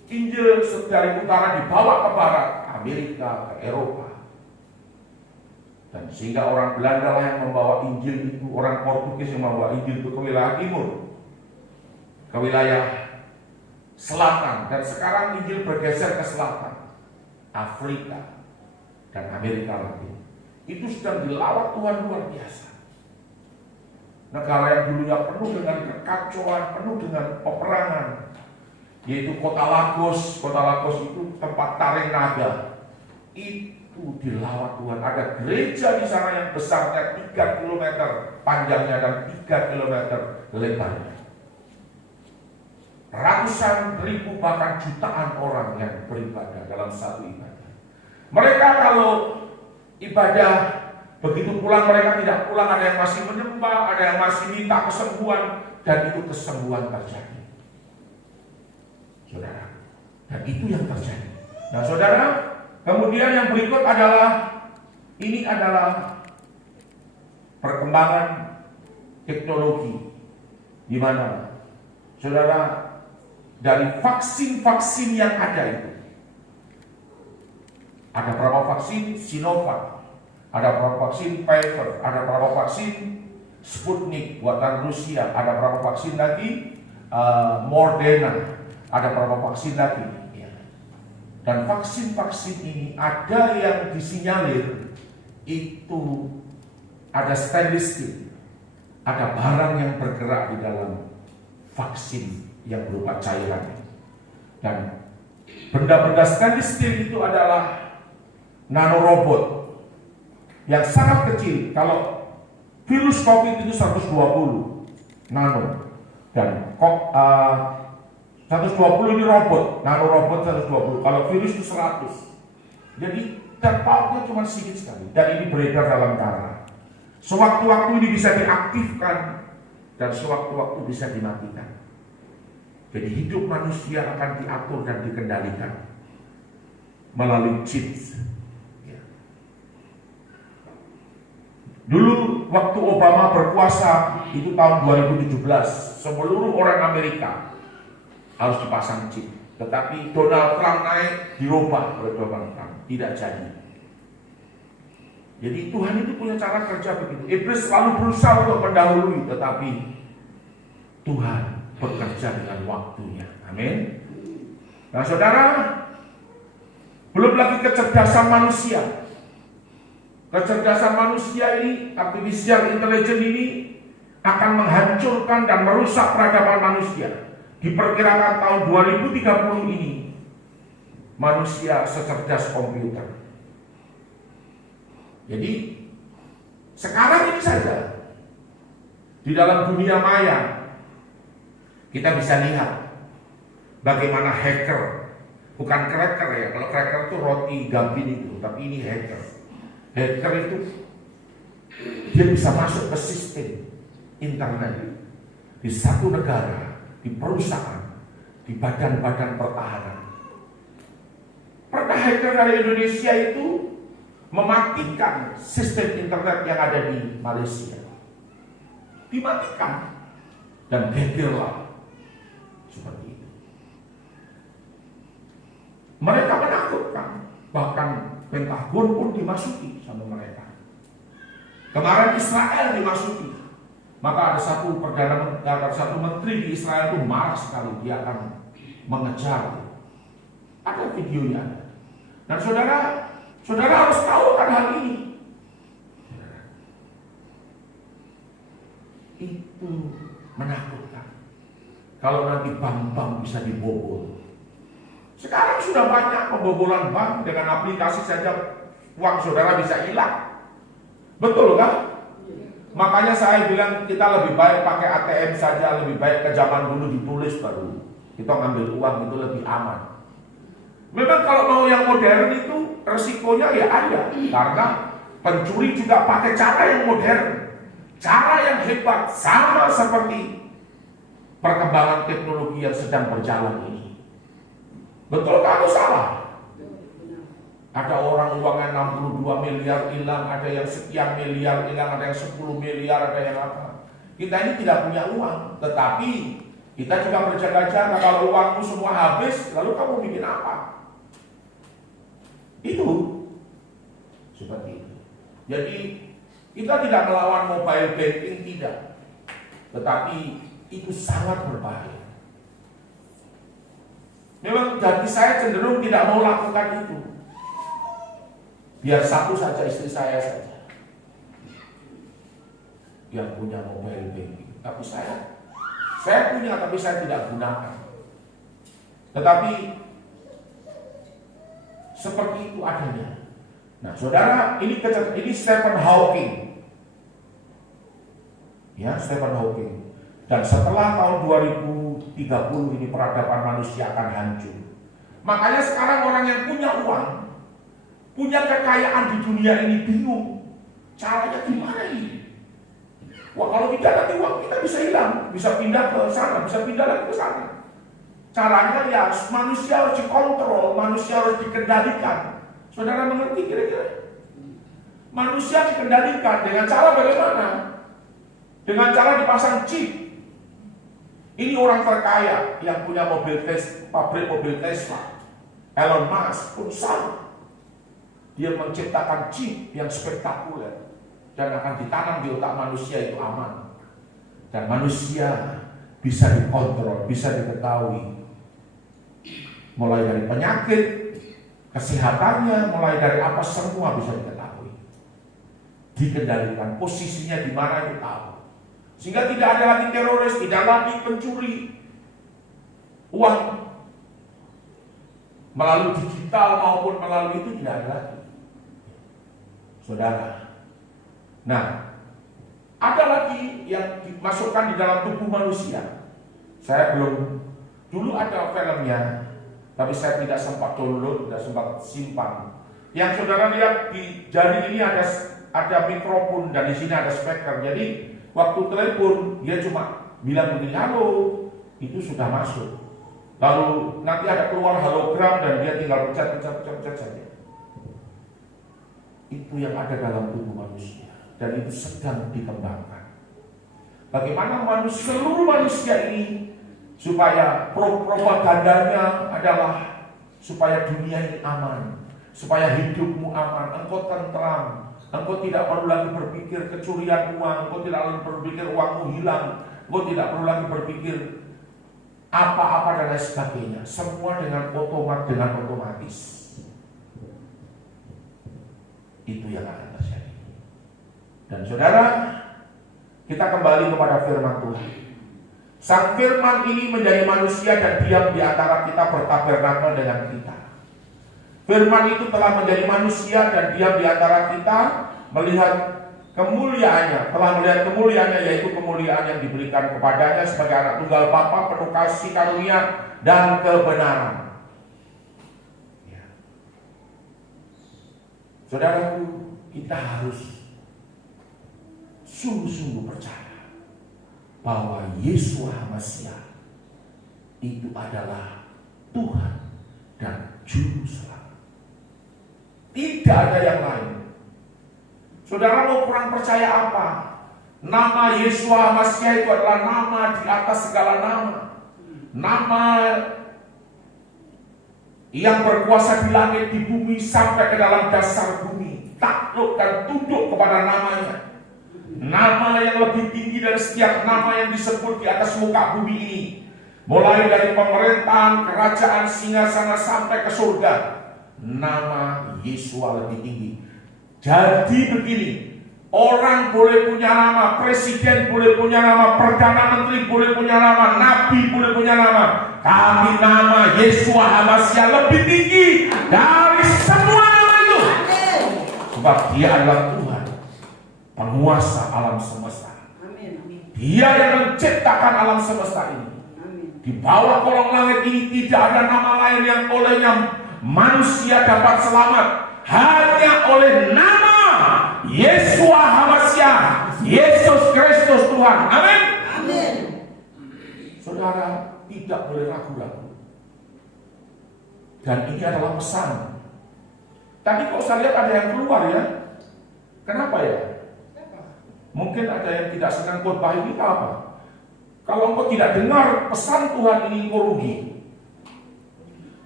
Injil dari utara dibawa ke barat, Amerika, ke Eropa. Dan sehingga orang Belanda lah yang membawa Injil itu, orang Portugis yang membawa Injil itu ke wilayah timur, ke wilayah selatan. Dan sekarang Injil bergeser ke selatan, Afrika dan Amerika Latin. Itu sedang dilawat Tuhan luar biasa. Negara yang dulunya penuh dengan kekacauan, penuh dengan peperangan, yaitu kota Lagos. Kota Lagos itu tempat taring naga. Itu dilawat Tuhan. Ada gereja di sana yang besarnya 3 km panjangnya dan 3 km lebarnya. Ratusan ribu bahkan jutaan orang yang beribadah dalam satu ibadah. Mereka kalau ibadah, begitu pulang mereka tidak pulang, ada yang masih menyembah, ada yang masih minta kesembuhan, dan itu kesembuhan terjadi. Saudara, dan itu yang terjadi. Nah saudara, kemudian yang berikut adalah, ini adalah perkembangan teknologi, di mana saudara, dari vaksin-vaksin yang ada itu, ada berapa vaksin Sinovac, ada berapa vaksin Pfizer, ada berapa vaksin Sputnik buatan Rusia, ada berapa vaksin lagi Moderna, ada berapa vaksin lagi. Dan vaksin-vaksin ini ada yang disinyalir itu ada stainless steel, ada barang yang bergerak di dalam vaksin yang berupa cairan. Dan Benda-benda stainless steel itu adalah nanorobot yang sangat kecil. Kalau virus COVID itu 120 nano, dan 120 ini robot, nanorobot 120. Kalau virus itu 100. Jadi terpautnya cuma sedikit sekali, dan ini beredar dalam darah. Sewaktu-waktu ini bisa diaktifkan dan sewaktu-waktu bisa dimatikan. Jadi hidup manusia akan diatur dan dikendalikan melalui chips. Dulu waktu Obama berkuasa itu tahun 2017, seluruh orang Amerika harus dipasang chip. Tetapi Donald Trump naik, dirubah oleh Donald Trump, tidak jadi. Jadi Tuhan itu punya cara kerja begitu. Iblis selalu berusaha untuk mendahului, tetapi Tuhan bekerja dengan waktunya. Amin. Nah saudara, belum lagi kecerdasan manusia. Kecerdasan manusia ini, artificial intelligence ini akan menghancurkan dan merusak peradaban manusia. Diperkirakan tahun 2030 ini manusia secerdas komputer. Jadi sekarang ini saja di dalam dunia maya kita bisa lihat bagaimana hacker, bukan cracker ya, kalau cracker itu roti gambin itu, tapi ini hacker. Hacker itu dia bisa masuk ke sistem internet di satu negara, di perusahaan, di badan-badan pertahanan. Pernah hacker dari Indonesia itu mematikan sistem internet yang ada di Malaysia. Dimatikan dan gegerlah seperti itu. Mereka menakutkan, bahkan Pentagon pun dimasuki sama mereka. Kemarin Israel dimasuki. Maka ada satu menteri di Israel itu marah sekali, dia akan mengejar. Ada videonya. Dan saudara harus tahu akan hal ini. Itu menakutkan. Kalau nanti bank-bank bisa dibobol. Sekarang sudah banyak pembobolan bank, dengan aplikasi saja uang saudara bisa hilang. Betul kan? Makanya saya bilang kita lebih baik pakai ATM saja, lebih baik ke zaman dulu ditulis baru kita ngambil uang, itu lebih aman. Memang kalau mau yang modern itu resikonya ya ada, karena pencuri juga pakai cara yang modern, cara yang hebat, sama seperti perkembangan teknologi yang sedang berjalan ini. Betul atau salah? Ada orang uangnya 62 miliar hilang, ada yang sekian miliar hilang, ada yang 10 miliar, ada yang apa. Kita ini tidak punya uang, tetapi kita juga berjaga-jaga. Kalau uangmu semua habis, lalu kamu bikin apa? Itu seperti itu. Jadi kita tidak melawan mobile banking, tidak, tetapi itu sangat berbahaya. Memang hati saya cenderung tidak mau lakukan itu. Biar satu saja, istri saya saja yang punya mobile banking. Tapi saya punya, tapi saya tidak gunakan. Tetapi seperti itu adanya. Nah, saudara, ini Stephen Hawking. Ya, Stephen Hawking. Dan setelah tahun 2030 ini peradaban manusia akan hancur. Makanya sekarang orang yang punya uang, punya kekayaan di dunia ini bingung. Caranya gimana ini? Wah, kalau tidak nanti uang kita bisa hilang, bisa pindah ke sana, bisa pindah lagi ke sana. Caranya ya manusia harus dikontrol, manusia harus dikendalikan. Saudara mengerti kira-kira? Manusia dikendalikan dengan cara bagaimana? Dengan cara dipasang chip. Ini orang terkaya yang punya pabrik mobil Tesla, Elon Musk pun sama. Dia menciptakan chip yang spektakuler dan akan ditanam di otak manusia, itu aman. Dan manusia bisa dikontrol, bisa diketahui. Mulai dari penyakit, kesehatannya, mulai dari apa, semua bisa diketahui. Dikendalikan, posisinya di mana itu tahu. Sehingga tidak ada lagi teroris, tidak lagi pencuri uang. melalui digital maupun melalui itu tidak ada lagi, saudara. Nah, ada lagi yang dimasukkan di dalam tubuh manusia. Saya belum, dulu ada filmnya, tapi saya tidak sempat download, tidak sempat simpan. Yang saudara lihat di jari ini ada mikrofon dan di sini ada speaker. Jadi waktu telepon dia cuma bilang begini, halo, itu sudah masuk. Lalu nanti ada keluar hologram dan dia tinggal pencet saja. Itu yang ada dalam tubuh manusia dan itu sedang dikembangkan. Bagaimana seluruh manusia ini supaya propagandanya adalah supaya dunia ini aman, supaya hidupmu aman, engkau tentram, engkau tidak perlu lagi berpikir kecurian uang, engkau tidak perlu berpikir uangmu hilang, engkau tidak perlu lagi berpikir apa-apa dan lain sebagainya. Semua dengan otomatis. Itu yang akan terjadi. Dan saudara, kita kembali kepada firman Tuhan. Sang firman ini menjadi manusia dan diam di antara kita, bertabernakel dengan kita. Firman itu telah menjadi manusia dan diam di antara kita, melihat kemuliaannya, telah melihat kemuliaannya, yaitu kemuliaan yang diberikan kepadanya sebagai anak tunggal Bapa, penuh kasih karunia dan kebenaran. Ya. Saudaraku, kita harus sungguh-sungguh percaya bahwa Yesus Mesias itu adalah Tuhan dan Juru Selamat. Tidak ada yang lain. Saudara mau kurang percaya apa? Nama Yesus Mesias itu adalah nama di atas segala nama. Nama yang berkuasa di langit, di bumi, sampai ke dalam dasar bumi. Takluk dan tunduk kepada namanya. Nama yang lebih tinggi dari setiap nama yang disebut di atas muka bumi ini. Mulai dari pemerintahan, kerajaan, singgasana sampai ke surga. Nama Yesus lebih tinggi. Jadi begini, orang boleh punya nama, presiden boleh punya nama, perdana menteri boleh punya nama, nabi boleh punya nama. Tapi nama Yesus Mesias lebih tinggi dari semua nama itu. Sebab dia adalah Tuhan, penguasa alam semesta. Dia yang menciptakan alam semesta ini. Di bawah kolong langit ini tidak ada nama lain yang olehnya manusia dapat selamat. Hanya oleh nama Yesus Mesias, Yesus Kristus Tuhan. Amin. Amin. Saudara tidak boleh ragu-ragu. Dan ini adalah pesan. Tadi kok saya lihat ada yang keluar ya. Kenapa ya? Mungkin ada yang tidak senang khotbah ini apa? Kalau engkau tidak dengar pesan Tuhan ini, engkau rugi.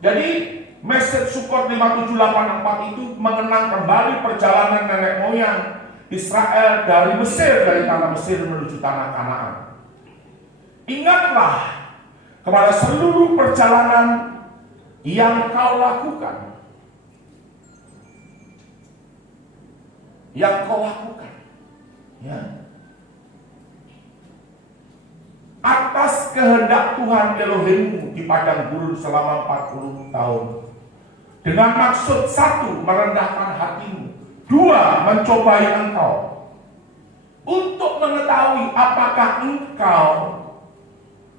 Jadi message support 5784 itu mengenang kembali perjalanan nenek moyang Israel dari Mesir, dari tanah Mesir menuju tanah Kanaan. Ingatlah kepada seluruh perjalanan yang kau lakukan. Yang kau lakukan. Ya. Atas kehendak Tuhan Elohimmu di padang gurun selama 40 tahun. Dengan maksud satu, merendahkan hatimu. Dua, mencobai engkau. Untuk mengetahui apakah engkau,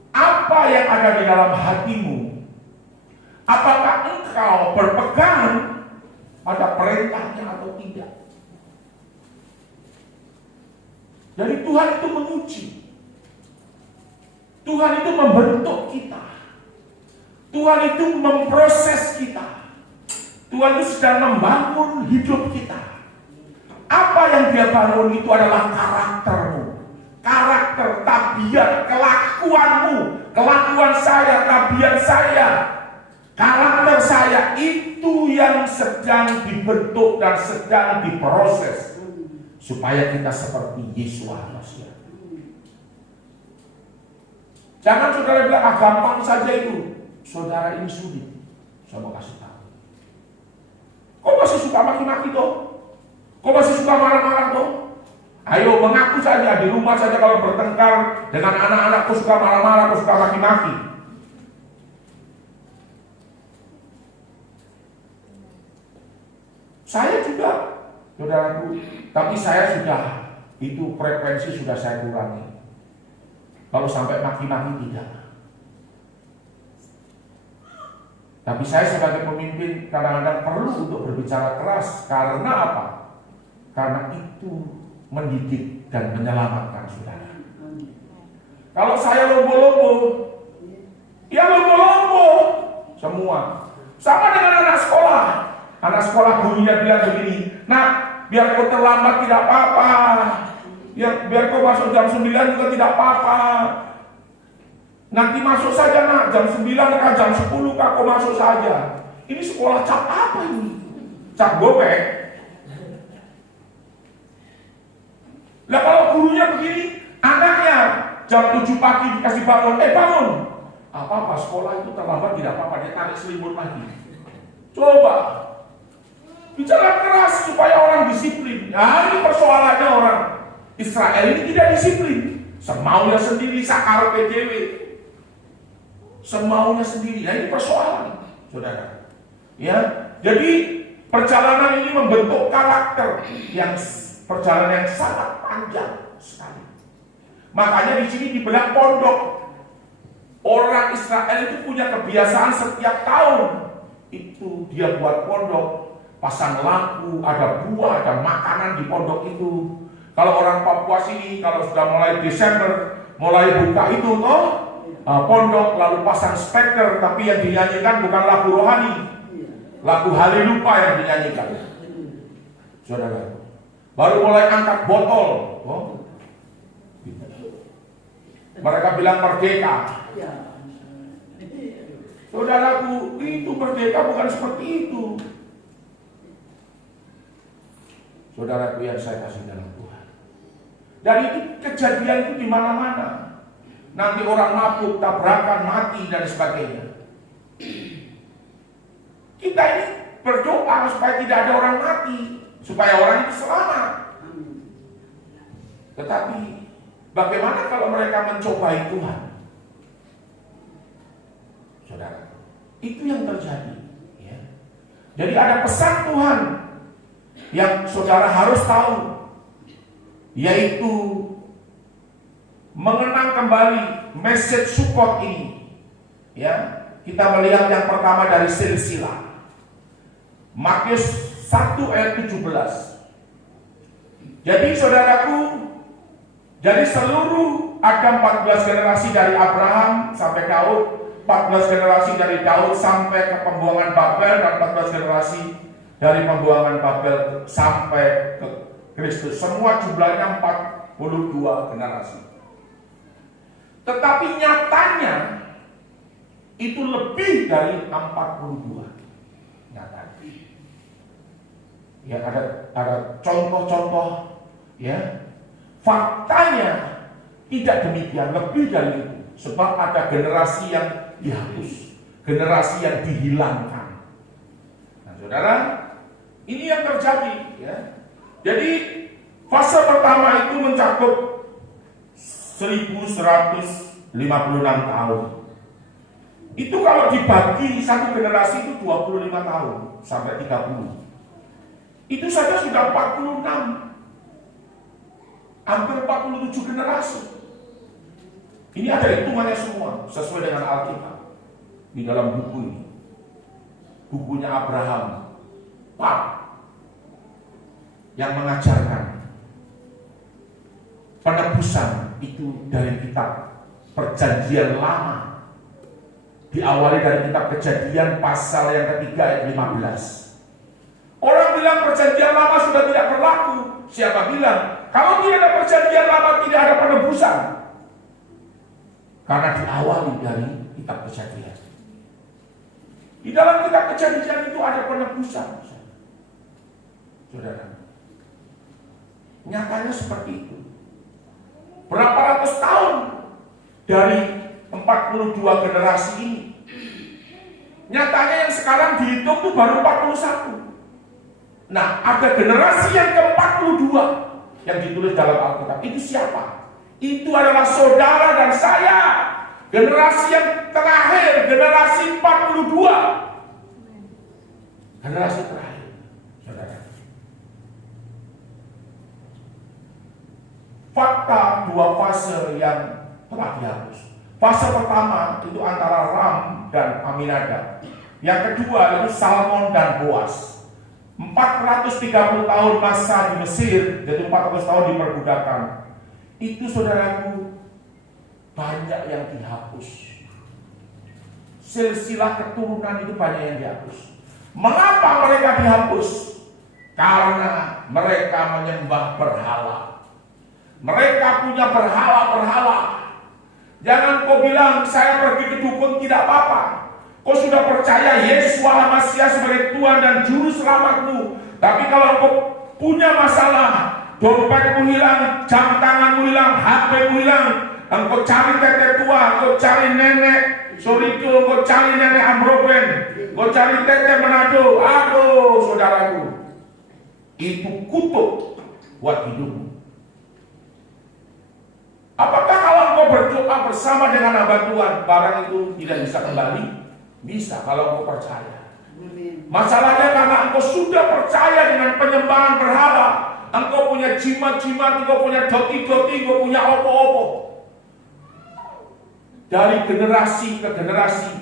apa yang ada di dalam hatimu, apakah engkau berpegang pada perintahnya atau tidak. Jadi Tuhan itu menguji. Tuhan itu membentuk kita. Tuhan itu memproses kita. Tuhan itu sedang membangun hidup kita. Apa yang dia bangun itu adalah karaktermu. Karakter, tabiat, kelakuanmu. Kelakuan saya, tabiat saya. Karakter saya itu yang sedang dibentuk dan sedang diproses. Supaya kita seperti Yesus Mesias. Jangan saudara bilang, gampang saja itu. Saudara, ini sulit. Saya mau kasih tahu. Kok masih suka maki-maki toh? Kok masih suka marah-marah toh? Ayo mengaku saja, di rumah saja kalau bertengkar dengan anak-anak, kok suka marah-marah, kok suka maki-maki. Saya juga, saudaraku, tapi saya sudah, itu frekuensi sudah saya kurangi. Kalau sampai maki-maki tidak. Tapi saya sebagai pemimpin kadang-kadang perlu untuk berbicara keras. Karena apa? Karena itu mendidik dan menyelamatkan saudara. Kalau saya lombo-lombo, ya lombo-lombo semua. Sama dengan anak sekolah. Anak sekolah gurunya bilang begini, "Nak, biar kau terlambat tidak apa-apa. Ya, biar kau masuk jam 9 juga tidak apa-apa. Nanti masuk saja nak, jam 9 kah, jam 10 kah, kau masuk saja." Ini sekolah cap apa ini? Cap gopek. Lah kalau gurunya begini, anaknya jam 7 pagi dikasih bangun, bangun. Apa-apa, sekolah itu terlambat tidak apa-apa, dia tarik selimut lagi. Coba bicara keras supaya orang disiplin. Nah, ini persoalannya orang Israel ini tidak disiplin. Semaunya sendiri, sakar PDW. Semaunya sendiri. Nah, ini persoalan, saudara. Ya, jadi perjalanan ini membentuk karakter yang perjalanan yang sangat panjang sekali. Makanya di sini dibilang pondok. Orang Israel itu punya kebiasaan setiap tahun itu dia buat pondok, pasang lampu, ada buah, ada makanan di pondok itu. Kalau orang Papua sini, kalau sudah mulai Desember, mulai buka itu toh, pondok, lalu pasang speaker, tapi yang dinyanyikan bukan lagu rohani, lagu haleluya yang dinyanyikan. Saudara, baru mulai angkat botol, mereka bilang merdeka. Saudaraku, itu merdeka bukan seperti itu. Saudaraku yang saya kasih dalam Tuhan. Dan itu kejadian itu di mana-mana. Nanti orang mabuk, tabrakan, mati dan sebagainya. Kita ini berdoa supaya tidak ada orang mati, supaya orang itu selamat. Tetapi bagaimana kalau mereka mencobai Tuhan? Saudara, itu yang terjadi. Ya. Jadi ada pesan Tuhan yang saudara harus tahu, yaitu mengenang kembali message Sukkot ini. Ya, kita melihat yang pertama dari silsilah. Matius 1 ayat 17. Jadi saudaraku, jadi seluruh ada 14 generasi dari Abraham sampai Daud, 14 generasi dari Daud sampai ke pembuangan Babel, dan 14 generasi dari pembuangan Babel sampai ke Kristus. Semua jumlahnya 42 generasi. Tetapi nyatanya itu lebih dari 42. Nyatanya. Ya, ada contoh-contoh, ya. Faktanya tidak demikian, lebih dari itu. Sebab ada generasi yang dihapus, generasi yang dihilangkan. Nah, saudara, ini yang terjadi. Ya. Jadi fase pertama itu mencakup 1156 tahun. Itu kalau dibagi satu generasi itu 25 tahun sampai 30. Itu saja sudah 46. Hampir 47 generasi. Ini ada hitungannya semua sesuai dengan Alkitab di dalam buku ini. Bukunya Abraham, Pak, yang mengajarkan penebusan itu dari kitab Perjanjian Lama. Diawali dari kitab Kejadian pasal yang ketiga ayat 15. Orang bilang Perjanjian Lama sudah tidak berlaku. Siapa bilang? Kalau tidak ada Perjanjian Lama tidak ada penebusan. Karena diawali dari kitab Kejadian. Di dalam kitab Kejadian itu ada penebusan. Saudara, nyatanya seperti itu. Berapa ratus tahun dari 42 generasi ini. Nyatanya yang sekarang dihitung itu baru 41. Nah, ada generasi yang ke-42 yang ditulis dalam Alkitab. Itu siapa? Itu adalah saudara dan saya. Generasi yang terakhir, generasi 42. Generasi terakhir, saudara. dua fase yang telah dihapus. Fase pertama itu antara Ram dan Aminadab. Yang kedua itu Salmon dan Boas. 430 tahun masa di Mesir, jadi 400 tahun di perbudakan. Itu saudaraku, banyak yang dihapus. Silsilah keturunan itu banyak yang dihapus. Mengapa mereka dihapus? Karena mereka menyembah berhala. Mereka punya berhala-berhala. Jangan kau bilang saya pergi ke dukun tidak apa-apa. Kau sudah percaya Yesus Masias sebagai Tuhan dan Juru Selamatmu. Tapi kalau kau punya masalah, dompetmu hilang, jam tanganmu hilang, HP-mu hilang, engkau cari tete tua, engkau cari nenek Sorito, engkau cari nenek Ambroben, engkau cari tete Manado. Aduh saudaraku, itu kutuk buat hidupmu. Apakah kalau engkau berdoa bersama dengan hamba Tuhan, barang itu tidak bisa kembali? Bisa kalau engkau percaya. Masalahnya karena engkau sudah percaya dengan penyembahan berhala, engkau punya jimat-jimat, engkau punya doti-doti, engkau punya opo-opo. Dari generasi ke generasi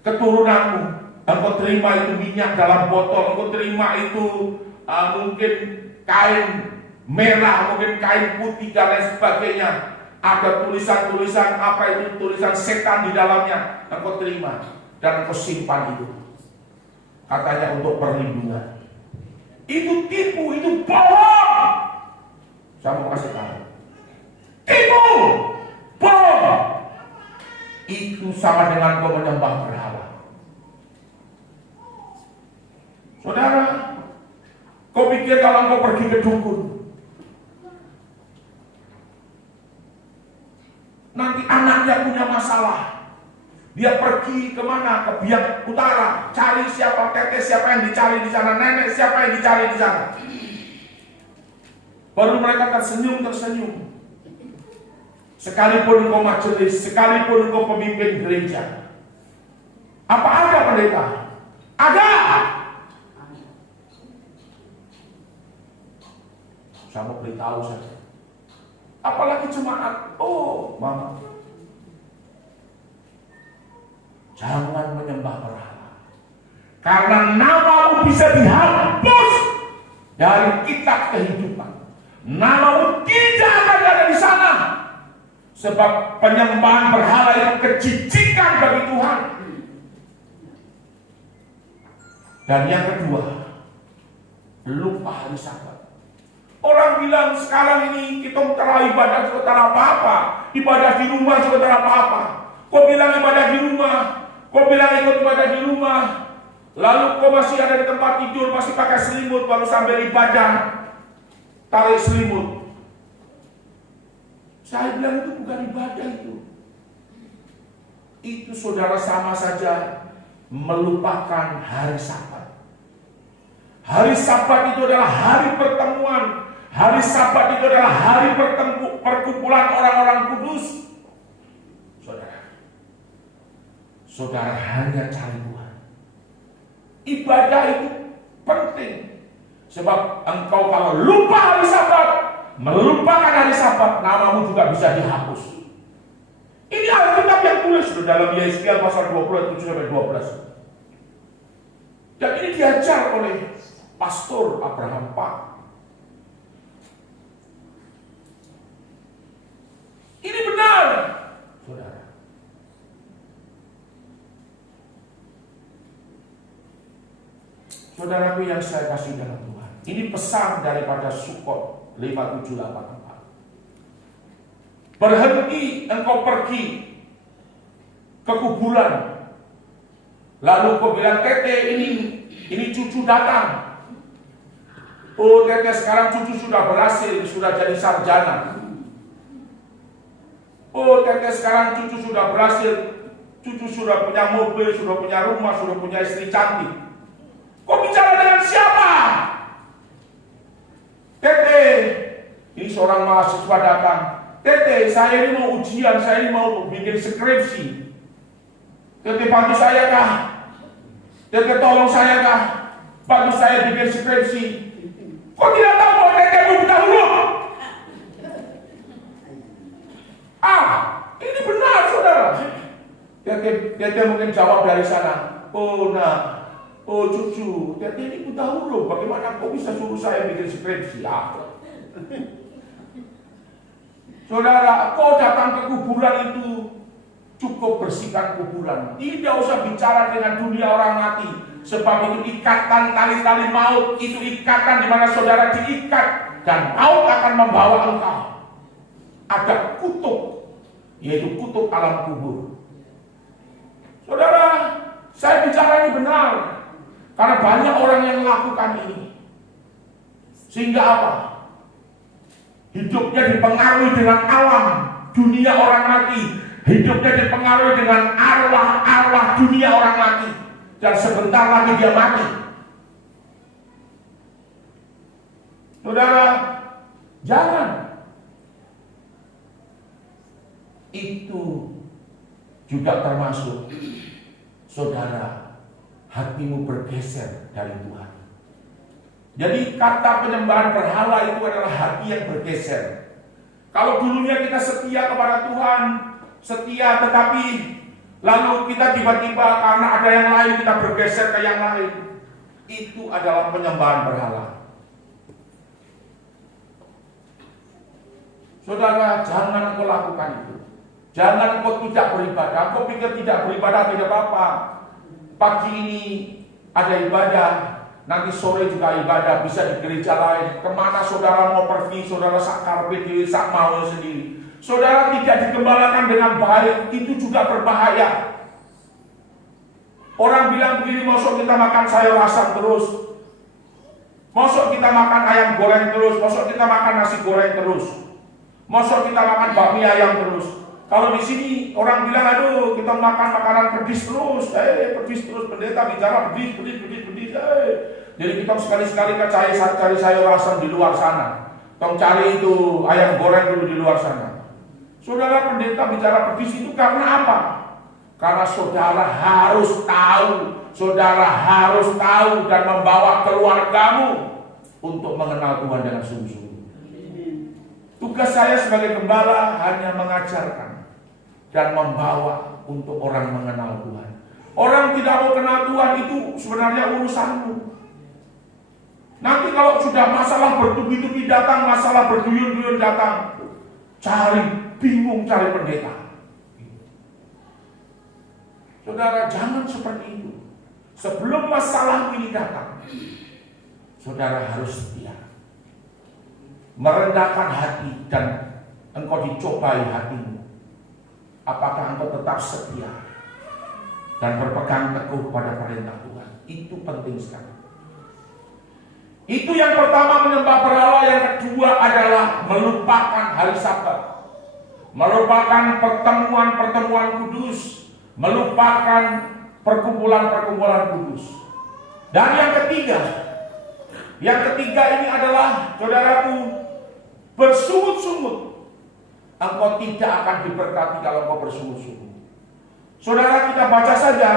keturunanmu, engkau terima itu minyak dalam botol, engkau terima itu mungkin kain merah, mungkin kain putih dan lain sebagainya. Ada tulisan-tulisan apa itu, tulisan setan di dalamnya, engkau terima dan engkau simpan itu. Katanya untuk perlindungan. Itu tipu, itu bohong. Saya mau kasih tahu. Tipu, bohong. Itu sama dengan kau menyembah berhala. Saudara, kau pikir kalau kau pergi ke dukun, nanti anaknya punya masalah, dia pergi kemana? Ke Biak Utara, cari siapa tete, siapa yang dicari di sana, nenek siapa yang dicari di sana. Baru mereka tersenyum. Sekalipun engkau majelis, sekalipun engkau pemimpin gereja, apa ada pendeta? Ada. Saya mau beritahu saja. Apalagi jemaat. Oh, mama, jangan menyembah berhala. Karena namamu bisa dihapus dari kitab kehidupan. Namamu tidak akan ada di sana. Sebab penyembahan berhala itu kejijikan bagi Tuhan. Dan yang kedua, lupa hari Sabat. Orang bilang sekarang ini kita telah ibadah juga tak apa-apa, ibadah di rumah juga tak apa-apa. Kau bilang ibadah di rumah, kau bilang ikut ibadah di rumah, lalu kau masih ada di tempat tidur, masih pakai selimut, baru sambil ibadah tarik selimut. Saya bilang itu bukan ibadah itu. Itu saudara sama saja melupakan hari Sabat. Hari Sabat itu adalah hari pertemuan. Hari Sabat itu adalah hari perkumpulan orang-orang kudus. Saudara hanya cari Tuhan. Ibadah itu penting. Sebab engkau kalau lupa hari Sabat, melupakan hari Sabat, namamu juga bisa dihapus. Ini Alkitab yang tulis dalam Yeskiel pasal 20 7-12. Dan ini diajar oleh Pastor Abraham Pak. Ini benar, saudara. Saudaraku yang saya kasih dalam Tuhan, ini pesan daripada Sukot 5784. Berhenti engkau pergi ke kuburan, lalu kau bilang, tete ini cucu datang. Oh tete sekarang cucu sudah berhasil, sudah jadi sarjana. Oh tete sekarang cucu sudah berhasil, cucu sudah punya mobil, sudah punya rumah, sudah punya istri cantik. Kau bicara dengan siapa? Tete, ini seorang mahasiswa datang. Tete, saya ini mau ujian, saya ini mau bikin skripsi. Tete bantu saya kah? Tete tolong saya kah? Bantu saya bikin skripsi. Kau tidak tahu bahwa tete belum buta huruf? Ini benar saudara. Dia mungkin jawab dari sana, oh nak, oh cucu, Tete ini pun tahu loh bagaimana kau bisa suruh saya bikin skripsi. Saudara, kau datang ke kuburan itu cukup bersihkan kuburan. Tidak usah bicara dengan dunia orang mati. Sebab itu ikatan tali-tali maut, itu ikatan di mana saudara diikat dan maut akan membawa engkau. Ada kutub, yaitu kutub alam kubur. Saudara, saya bicara ini benar karena banyak orang yang melakukan ini. Sehingga apa? Hidupnya dipengaruhi dengan alam dunia orang mati. Hidupnya dipengaruhi dengan arwah-arwah dunia orang mati. Dan sebentar lagi dia mati. Saudara, jangan. Itu juga termasuk saudara, hatimu bergeser dari Tuhan. Jadi kata penyembahan berhala itu adalah hati yang bergeser. Kalau dulunya kita setia kepada Tuhan, setia tetapi lalu kita tiba-tiba karena ada yang lain kita bergeser ke yang lain, itu adalah penyembahan berhala. Saudara, jangan kau lakukan itu. Jangan kau tidak beribadah. Kau pikir tidak beribadah tidak apa-apa. Pagi ini ada ibadah, nanti sore juga ibadah, bisa di gereja lain. Kemana saudara mau pergi, saudara sak karpet diri, sak mau sendiri. Saudara tidak digembalakan dengan baik, itu juga berbahaya. Orang bilang begini, mosok kita makan sayur asam terus, mosok kita makan ayam goreng terus, mosok kita makan nasi goreng terus, mosok kita makan bakmi ayam terus. Kalau di sini orang bilang, aduh kita makan makanan pedis terus, pedis terus, pendeta bicara pedis. Jadi kita sekali-sekali cari sayur asam di luar sana, tong cari itu ayam goreng dulu di luar sana. Saudara, pendeta bicara pedis itu karena apa? Karena saudara harus tahu dan membawa keluargamu untuk mengenal Tuhan dengan sungguh-sungguh. Tugas saya sebagai gembala hanya mengajarkan dan membawa untuk orang mengenal Tuhan. Orang tidak mau kenal Tuhan itu sebenarnya urusanmu. Nanti kalau sudah masalah bertubi-tubi datang, masalah berduyun-duyun datang, bingung cari pendeta. Saudara, jangan seperti itu. Sebelum masalah ini datang, saudara harus setia, merendahkan hati dan engkau dicobai hatimu. Apakah engkau tetap setia dan berpegang teguh pada perintah Tuhan? Itu penting sekali. Itu yang pertama, menyembah berhala. Yang kedua adalah melupakan hari Sabat, melupakan pertemuan-pertemuan kudus, melupakan perkumpulan-perkumpulan kudus. Dan yang ketiga ini adalah, saudaraku, bersungut-sungut. Engkau tidak akan diberkati kalau engkau bersungut-sungut. Saudara, kita baca saja.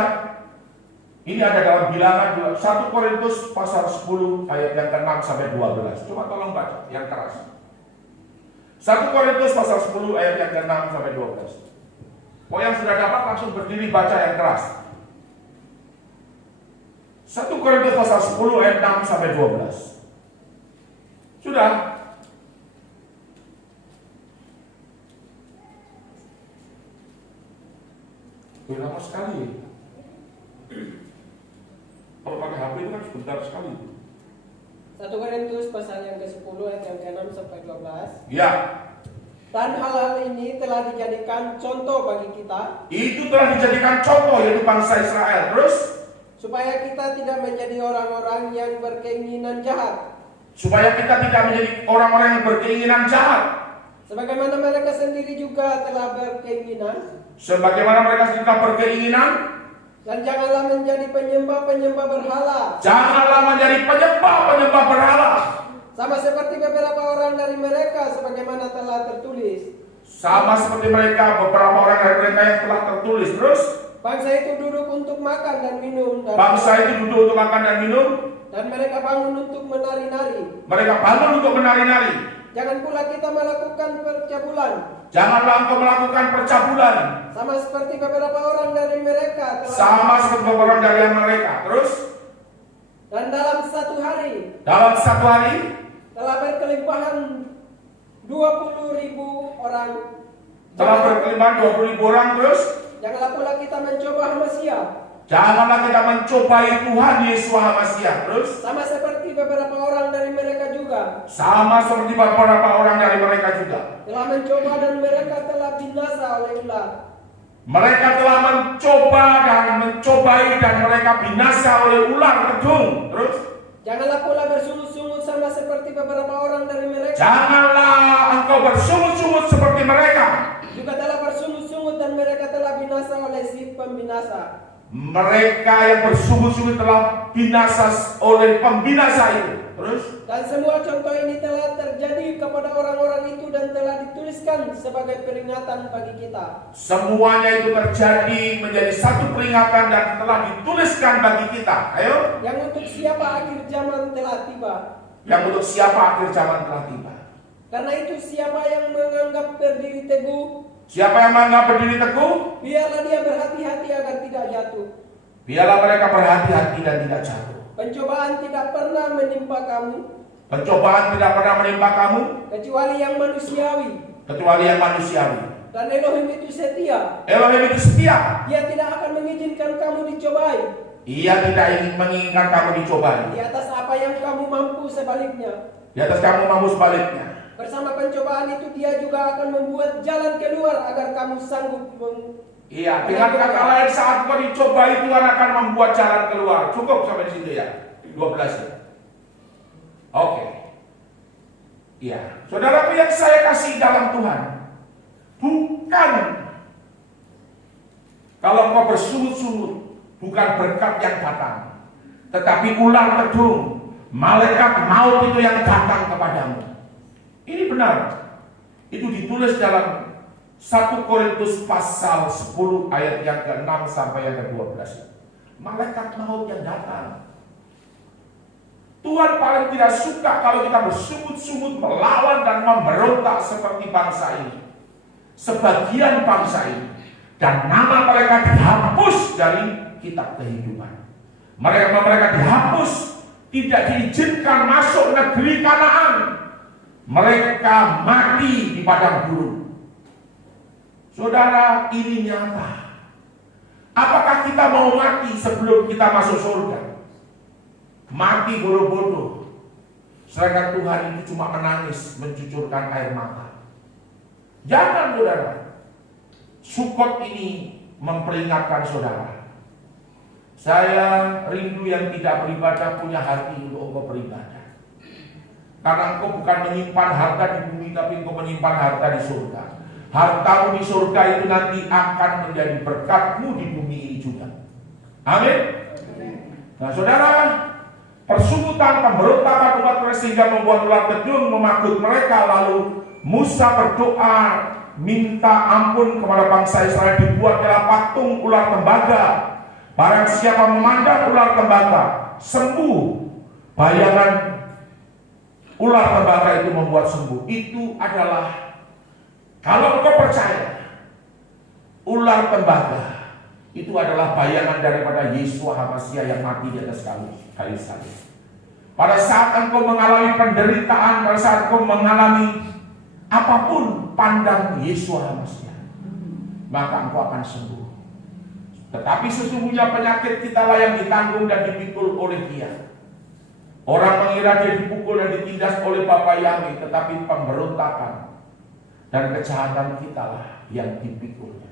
Ini ada dalam Bilangan 1 Korintus pasal 10 ayat yang ke-6 sampai 12. Coba tolong baca yang keras. 1 Korintus pasal 10 ayat yang ke-6 sampai 12. Oh, yang sudah dapat langsung berdiri baca yang keras. 1 Korintus pasal 10 ayat 6 sampai 12. Sudah? Lama sekali. Kalau pakai HP itu kan sebentar sekali. 1 Korintus pasal yang ke-10 ayat yang ke-6 sampai 12. Ya. Dan hal-hal ini telah dijadikan contoh bagi kita. Itu telah dijadikan contoh, yaitu bangsa Israel. Terus? Supaya kita tidak menjadi orang-orang yang berkeinginan jahat. Supaya kita tidak menjadi orang-orang yang berkeinginan jahat. Sebagaimana mereka sendiri juga telah berkeinginan. Sebagaimana mereka sudah berkeinginan. Dan janganlah menjadi penyembah-penyembah berhala. Janganlah menjadi penyembah-penyembah berhala. Sama seperti beberapa orang dari mereka, sebagaimana telah tertulis. Sama seperti mereka, beberapa orang dari mereka yang telah tertulis. Terus? Bangsa itu duduk untuk makan dan minum. Bangsa itu duduk untuk makan dan minum. Dan mereka bangun untuk menari-nari. Mereka bangun untuk menari-nari. Jangan pula kita melakukan percabulan. Janganlah engkau melakukan percabulan. Sama seperti beberapa orang dari mereka telah. Sama seperti beberapa orang dari mereka. Terus? Dan dalam satu hari. Dalam satu hari. Telah berkelimpahan 20.000 orang. Telah berkelimpahan 20.000 orang. Terus? Janganlah pula kita mencoba Hamasiah. Janganlah kita mencobai Tuhan Yesus Hamasiah. Terus? Sama seperti beberapa orang dari mereka juga. Sama seperti beberapa orang dari mereka juga. Telah mencoba dan mereka telah binasa oleh ular. Mereka telah mencoba dan mencobai dan mereka binasa oleh ular kedung. Terus? Janganlah pula bersungut-sungut sama seperti beberapa orang dari mereka. Janganlah engkau bersungut-sungut seperti mereka. Juga telah bersungut-sungut dan mereka telah binasa oleh si pembinasa. Mereka yang bersungut-sungut telah binasa oleh pembinasa itu. Terus? Dan semua contoh ini telah terjadi kepada orang-orang itu dan telah dituliskan sebagai peringatan bagi kita. Semuanya itu terjadi menjadi satu peringatan dan telah dituliskan bagi kita. Ayo. Yang untuk siapa akhir zaman telah tiba. Yang untuk siapa akhir zaman telah tiba. Karena itu siapa yang menganggap berdiri teguh. Siapa yang menganggap berdiri teguh. Biarlah dia berhati-hati agar tidak jatuh. Biarlah mereka berhati-hati dan tidak jatuh. Pencobaan tidak pernah menimpa kamu. Pencobaan tidak pernah menimpa kamu. Kecuali yang manusiawi. Kecuali yang manusiawi. Dan Elohim itu setia. Elohim itu setia. Dia tidak akan mengizinkan kamu dicobai. Ia tidak ingin menginginkan kamu dicobai. Di atas apa yang kamu mampu sebaliknya. Di atas kamu mampu sebaliknya. Bersama pencobaan itu dia juga akan membuat jalan keluar agar kamu sanggup Iya, dengan kata lain saat kau dicobai Tuhan akan membuat jalan keluar. Cukup sampai di situ ya. 12 ya. Oke. Iya, saudaraku yang saya kasih dalam Tuhan, bukan kalau kau bersungut-sungut, bukan berkat yang datang, tetapi ular kedung, malaikat maut itu yang datang kepadamu. Ini benar. Itu ditulis dalam 1 Korintus pasal 10 ayat yang ke-6 sampai yang ke-12. Malaikat maut yang datang. Tuhan paling tidak suka kalau kita bersungut-sungut melawan dan memberontak seperti bangsa ini. Sebagian bangsa ini. Dan nama mereka dihapus dari kitab kehidupan. Mereka dihapus, tidak diizinkan masuk negeri Kanaan. Mereka mati di padang gurun. Saudara, ini nyata. Apakah kita mau mati sebelum kita masuk surga? Mati bodoh-bodoh. Sedangkan Tuhan itu cuma menangis, mencucurkan air mata. Jangan, saudara. Sukot ini memperingatkan saudara. Saya rindu yang tidak beribadah punya hati untuk engkau beribadah. Karena engkau bukan menyimpan harta di bumi, tapi engkau menyimpan harta di surga. Hartamu di surga itu nanti akan menjadi berkatmu di bumi ini juga. Amin. Nah, saudara, persungutan pemberontakan umat Israel sehingga membuat ular kedung memakut mereka. Lalu Musa berdoa minta ampun kepada bangsa Israel. Dibuatlah patung ular tembaga. Barang siapa memandang ular tembaga sembuh. Bayangan ular tembaga itu membuat sembuh. Itu adalah, kalau engkau percaya, ular tembaga itu adalah bayangan daripada Yesus Hamasiah yang mati di atas kayu salib. Pada saat engkau mengalami penderitaan, pada saat engkau mengalami apapun, pandang Yesus Hamasiah, maka engkau akan sembuh. Tetapi sesungguhnya penyakit kita lah yang ditanggung dan dipikul oleh Dia. Orang mengira dia dipukul dan ditindas oleh Bapa Yahweh, tetapi pemberontakan dan kejahatan kita lah yang dipikulnya.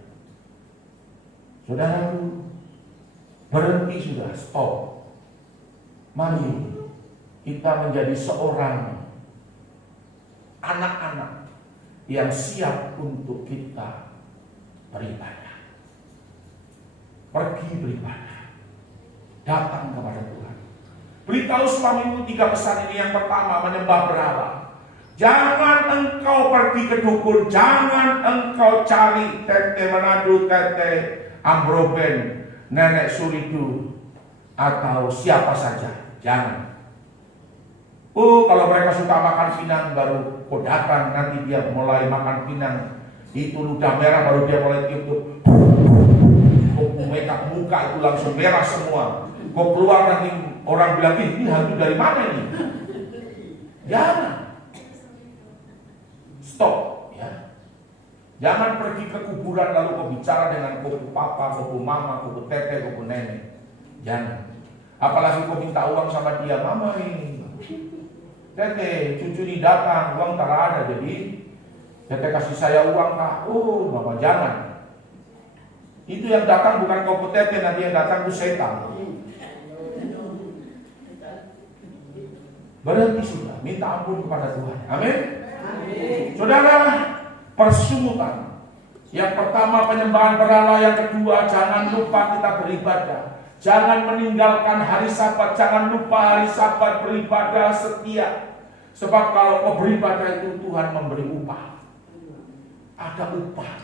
Saudaraku, berhenti sudah, stop. Mari kita menjadi seorang anak-anak yang siap untuk kita beribadah. Pergi beribadah. Datang kepada Tuhan. Beritahu suamimu 3 pesan ini. Yang pertama, menyembah berhala. Jangan engkau pergi ke dukun, jangan engkau cari tete Manado, tete Ambroben, nenek Suridu, atau siapa saja. Jangan. Oh, kalau mereka suka makan pinang baru kau datang, nanti dia mulai makan pinang. Itu ludah merah baru dia mulai tiup tuh. Kau make-up muka itu langsung merah semua. Kau keluar nanti orang bilang, ini hantu dari mana ini? Jangan. Stop ya. Jangan pergi ke kuburan lalu kau bicara dengan kau papa, kau mama, kau tete, kau nenek. Jangan. Apalagi kau minta uang sama dia, mama ini, tete, cucu ini datang, uang tak ada, jadi tete kasih saya uang kak. Oh, mama jangan. Itu yang datang bukan kau tete, nanti yang datang itu setan. Berhenti sudah, minta ampun kepada Tuhan. Amin. Saudara, persungutan. Yang pertama penyembahan berhala, yang kedua jangan lupa kita beribadah. Jangan meninggalkan hari Sabat, jangan lupa hari Sabat beribadah setia. Sebab kalau kau beribadah itu Tuhan memberi upah. Ada upah.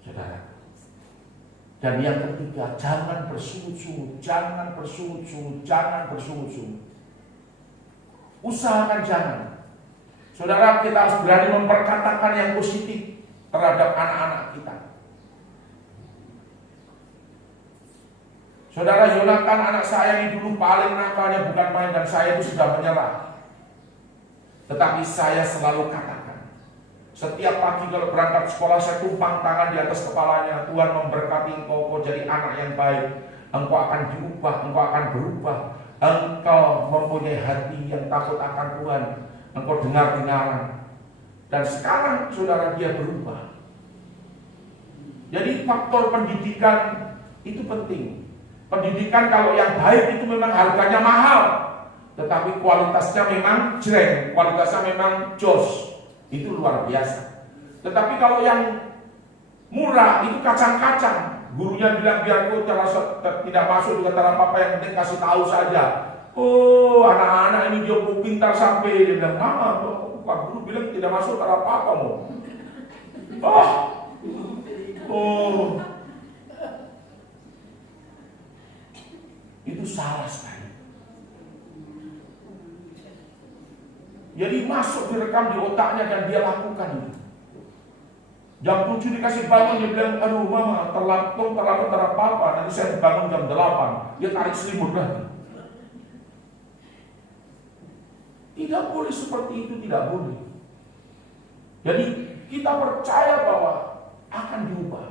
Saudara. Dan yang ketiga, jangan bersungut-sungut, jangan bersungut-sungut, jangan bersungut-sungut. Usahakan jangan. Saudara, kita harus berani memperkatakan yang positif terhadap anak-anak kita. Saudara, Yonatan anak saya ini dulu paling nakalnya bukan main, dan saya itu sudah menyerah. Tetapi saya selalu katakan, setiap pagi kalau berangkat sekolah saya tumpang tangan di atas kepalanya, Tuhan memberkati engkau, kau jadi anak yang baik, engkau akan diubah, engkau akan berubah, engkau mempunyai hati yang takut akan Tuhan, engkau dengar-dengaran. Dan sekarang saudara dia berubah. Jadi faktor pendidikan itu penting. Pendidikan kalau yang baik itu memang harganya mahal, tetapi kualitasnya memang jreng, kualitasnya memang jos, itu luar biasa. Tetapi kalau yang murah itu kacang-kacang, gurunya bilang biar kau tidak masuk juga antara apa yang penting kasih tahu saja. Oh, anak-anak ini dia pintar sampai dia bilang, mama, Pak Guru bilang tidak masuk antara apa mau. Oh. Itu salah sekali. Jadi masuk direkam di otaknya dan dia lakukan itu. Jam 7 dikasih bangun, dia bilang, aduh mama, terlambat antara papa, nanti saya bangun jam 8. Dia tarik selimut lagi. Tidak boleh seperti itu, tidak boleh. Jadi kita percaya bahwa akan diubah.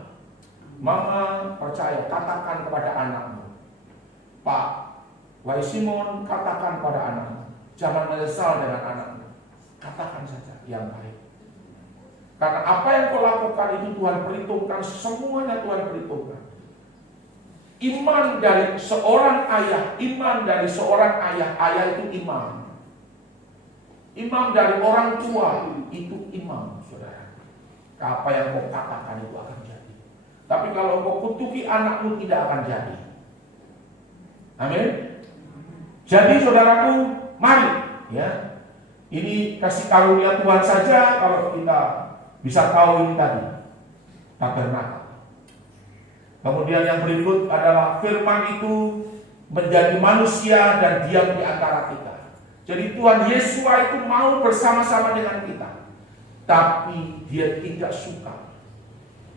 Mama percaya, katakan kepada anakmu. Pak Wai Simon, katakan pada anakmu, jangan menyesal dengan anakmu, katakan saja yang baik. Karena apa yang kau lakukan itu Tuhan perhitungkan, semuanya Tuhan perhitungkan. Iman dari seorang ayah, ayah itu imam. Imam dari orang tua itu imam, saudara. Apa yang kau katakan itu akan jadi. Tapi kalau kau kutuki anakmu, tidak akan jadi. Amin. Jadi saudaraku, mari ya. Ini kasih karunia Tuhan saja kalau kita bisa tahu ini tadi. Tabernakel. Kemudian yang berikut adalah firman itu menjadi manusia dan diam di antara kita. Jadi Tuhan Yesus itu mau bersama-sama dengan kita. Tapi dia tidak suka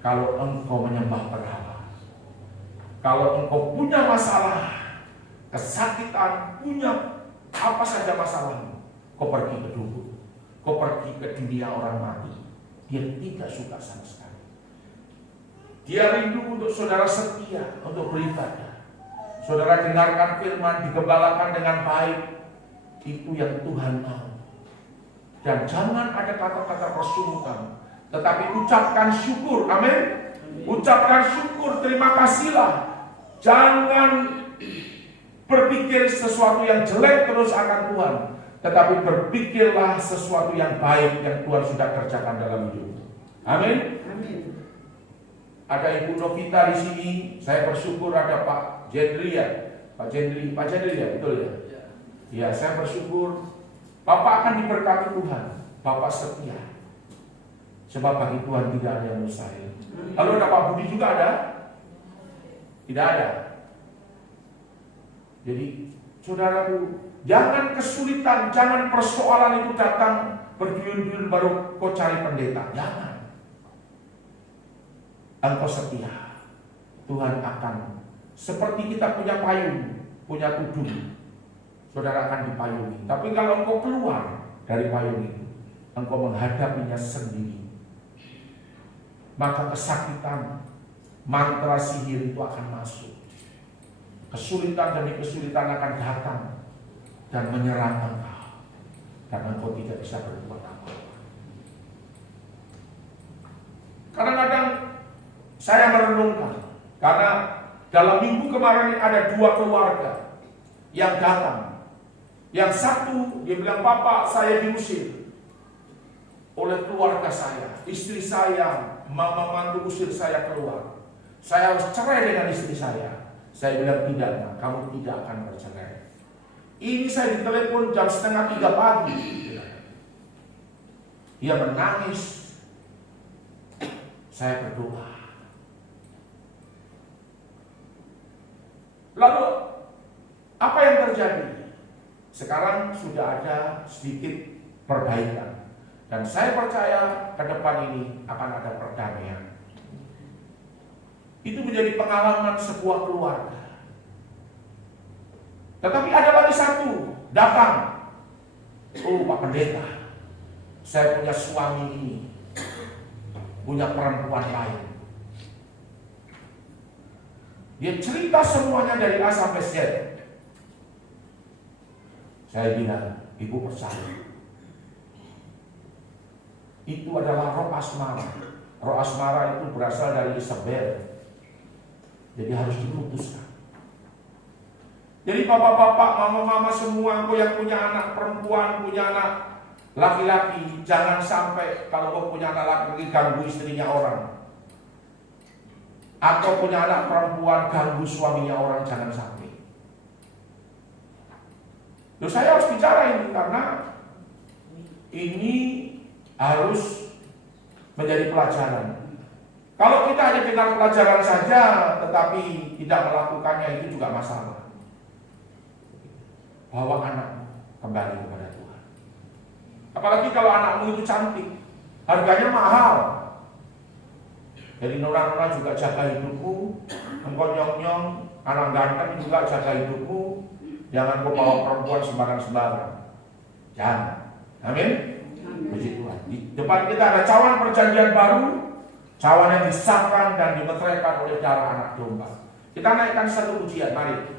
kalau engkau menyembah berhala. Kalau engkau punya masalah, kesakitan, punya apa saja masalahmu, kau pergi ke dukun, kau pergi ke dunia orang mati. Dia tidak suka sama sekali. Dia rindu untuk saudara setia, untuk beribadah. Saudara dengarkan firman, digembalakan dengan baik. Itu yang Tuhan mau. Dan jangan ada kata-kata persungutan, tetapi ucapkan syukur. Amin. Ucapkan syukur, terima kasihlah. Jangan berpikir sesuatu yang jelek terus akan Tuhan, tetapi berpikirlah sesuatu yang baik yang Tuhan sudah kerjakan dalam hidup. Amin. Ada Ibu Novita di sini. Saya bersyukur ada Pak Jendri ya. Pak Jendri ya, betul ya? Ya, saya bersyukur Bapak akan diberkati Tuhan. Bapak setia. Sebab bagi Tuhan tidak ada yang mustahil. Lalu ada Pak Budi juga ada? Tidak ada. Jadi Saudaraku, jangan kesulitan, jangan persoalan itu datang berduyun-duyun baru kau cari pendeta. Jangan. Engkau setia, Tuhan akan seperti kita punya payung, punya tudung, saudara akan dipayungi. Tapi kalau engkau keluar dari payung itu, engkau menghadapinya sendiri, maka kesakitan, mantra sihir itu akan masuk. Kesulitan demi kesulitan akan datang dan menyerang engkau, karena engkau tidak bisa berbuat apa-apa. Kadang-kadang saya merenungkan, karena dalam minggu kemarin ada 2 keluarga yang datang. Yang satu dia bilang, "Papa, saya diusir oleh keluarga saya, istri saya, mama mantu usir saya keluar. Saya harus cerai dengan istri saya." Saya bilang, "Tidak, Nak, kamu tidak akan bercerai." Ini saya ditelepon jam 2:30 pagi. Dia menangis. Saya berdoa. Lalu apa yang terjadi? Sekarang sudah ada sedikit perbaikan. Dan saya percaya ke depan ini akan ada perdamaian. Itu menjadi pengalaman sebuah keluarga. Tetapi ada lagi satu datang. "Oh, Pak Pendeta, saya punya suami ini, punya perempuan lain." Dia cerita semuanya dari A sampai Z. Saya bilang, "Ibu percaya, itu adalah roh asmara. Roh asmara itu berasal dari Isabel. Jadi harus diputuskan. Jadi bapak-bapak, mama-mama semua, engkau yang punya anak perempuan, punya anak laki-laki, jangan sampai kalau kau punya anak laki-laki ganggu istrinya orang, atau punya anak perempuan ganggu suaminya orang, jangan sampai." Loh, saya harus bicara ini karena ini harus menjadi pelajaran. Kalau kita hanya dengar pelajaran saja tetapi tidak melakukannya, itu juga masalah. Bawa anakmu kembali kepada Tuhan. Apalagi kalau anakmu itu cantik, harganya mahal. Jadi nona-nona juga jaga hidupmu, engkau nyong-nyong, anak ganteng juga jaga hidupmu. Jangan kau bawa perempuan sembarang-sembarang. Jangan. Amin. Puji Tuhan. Di depan kita ada cawan perjanjian baru, cawan yang disahkan dan dimeteraikan oleh darah anak domba. Kita naikkan satu pujian, mari.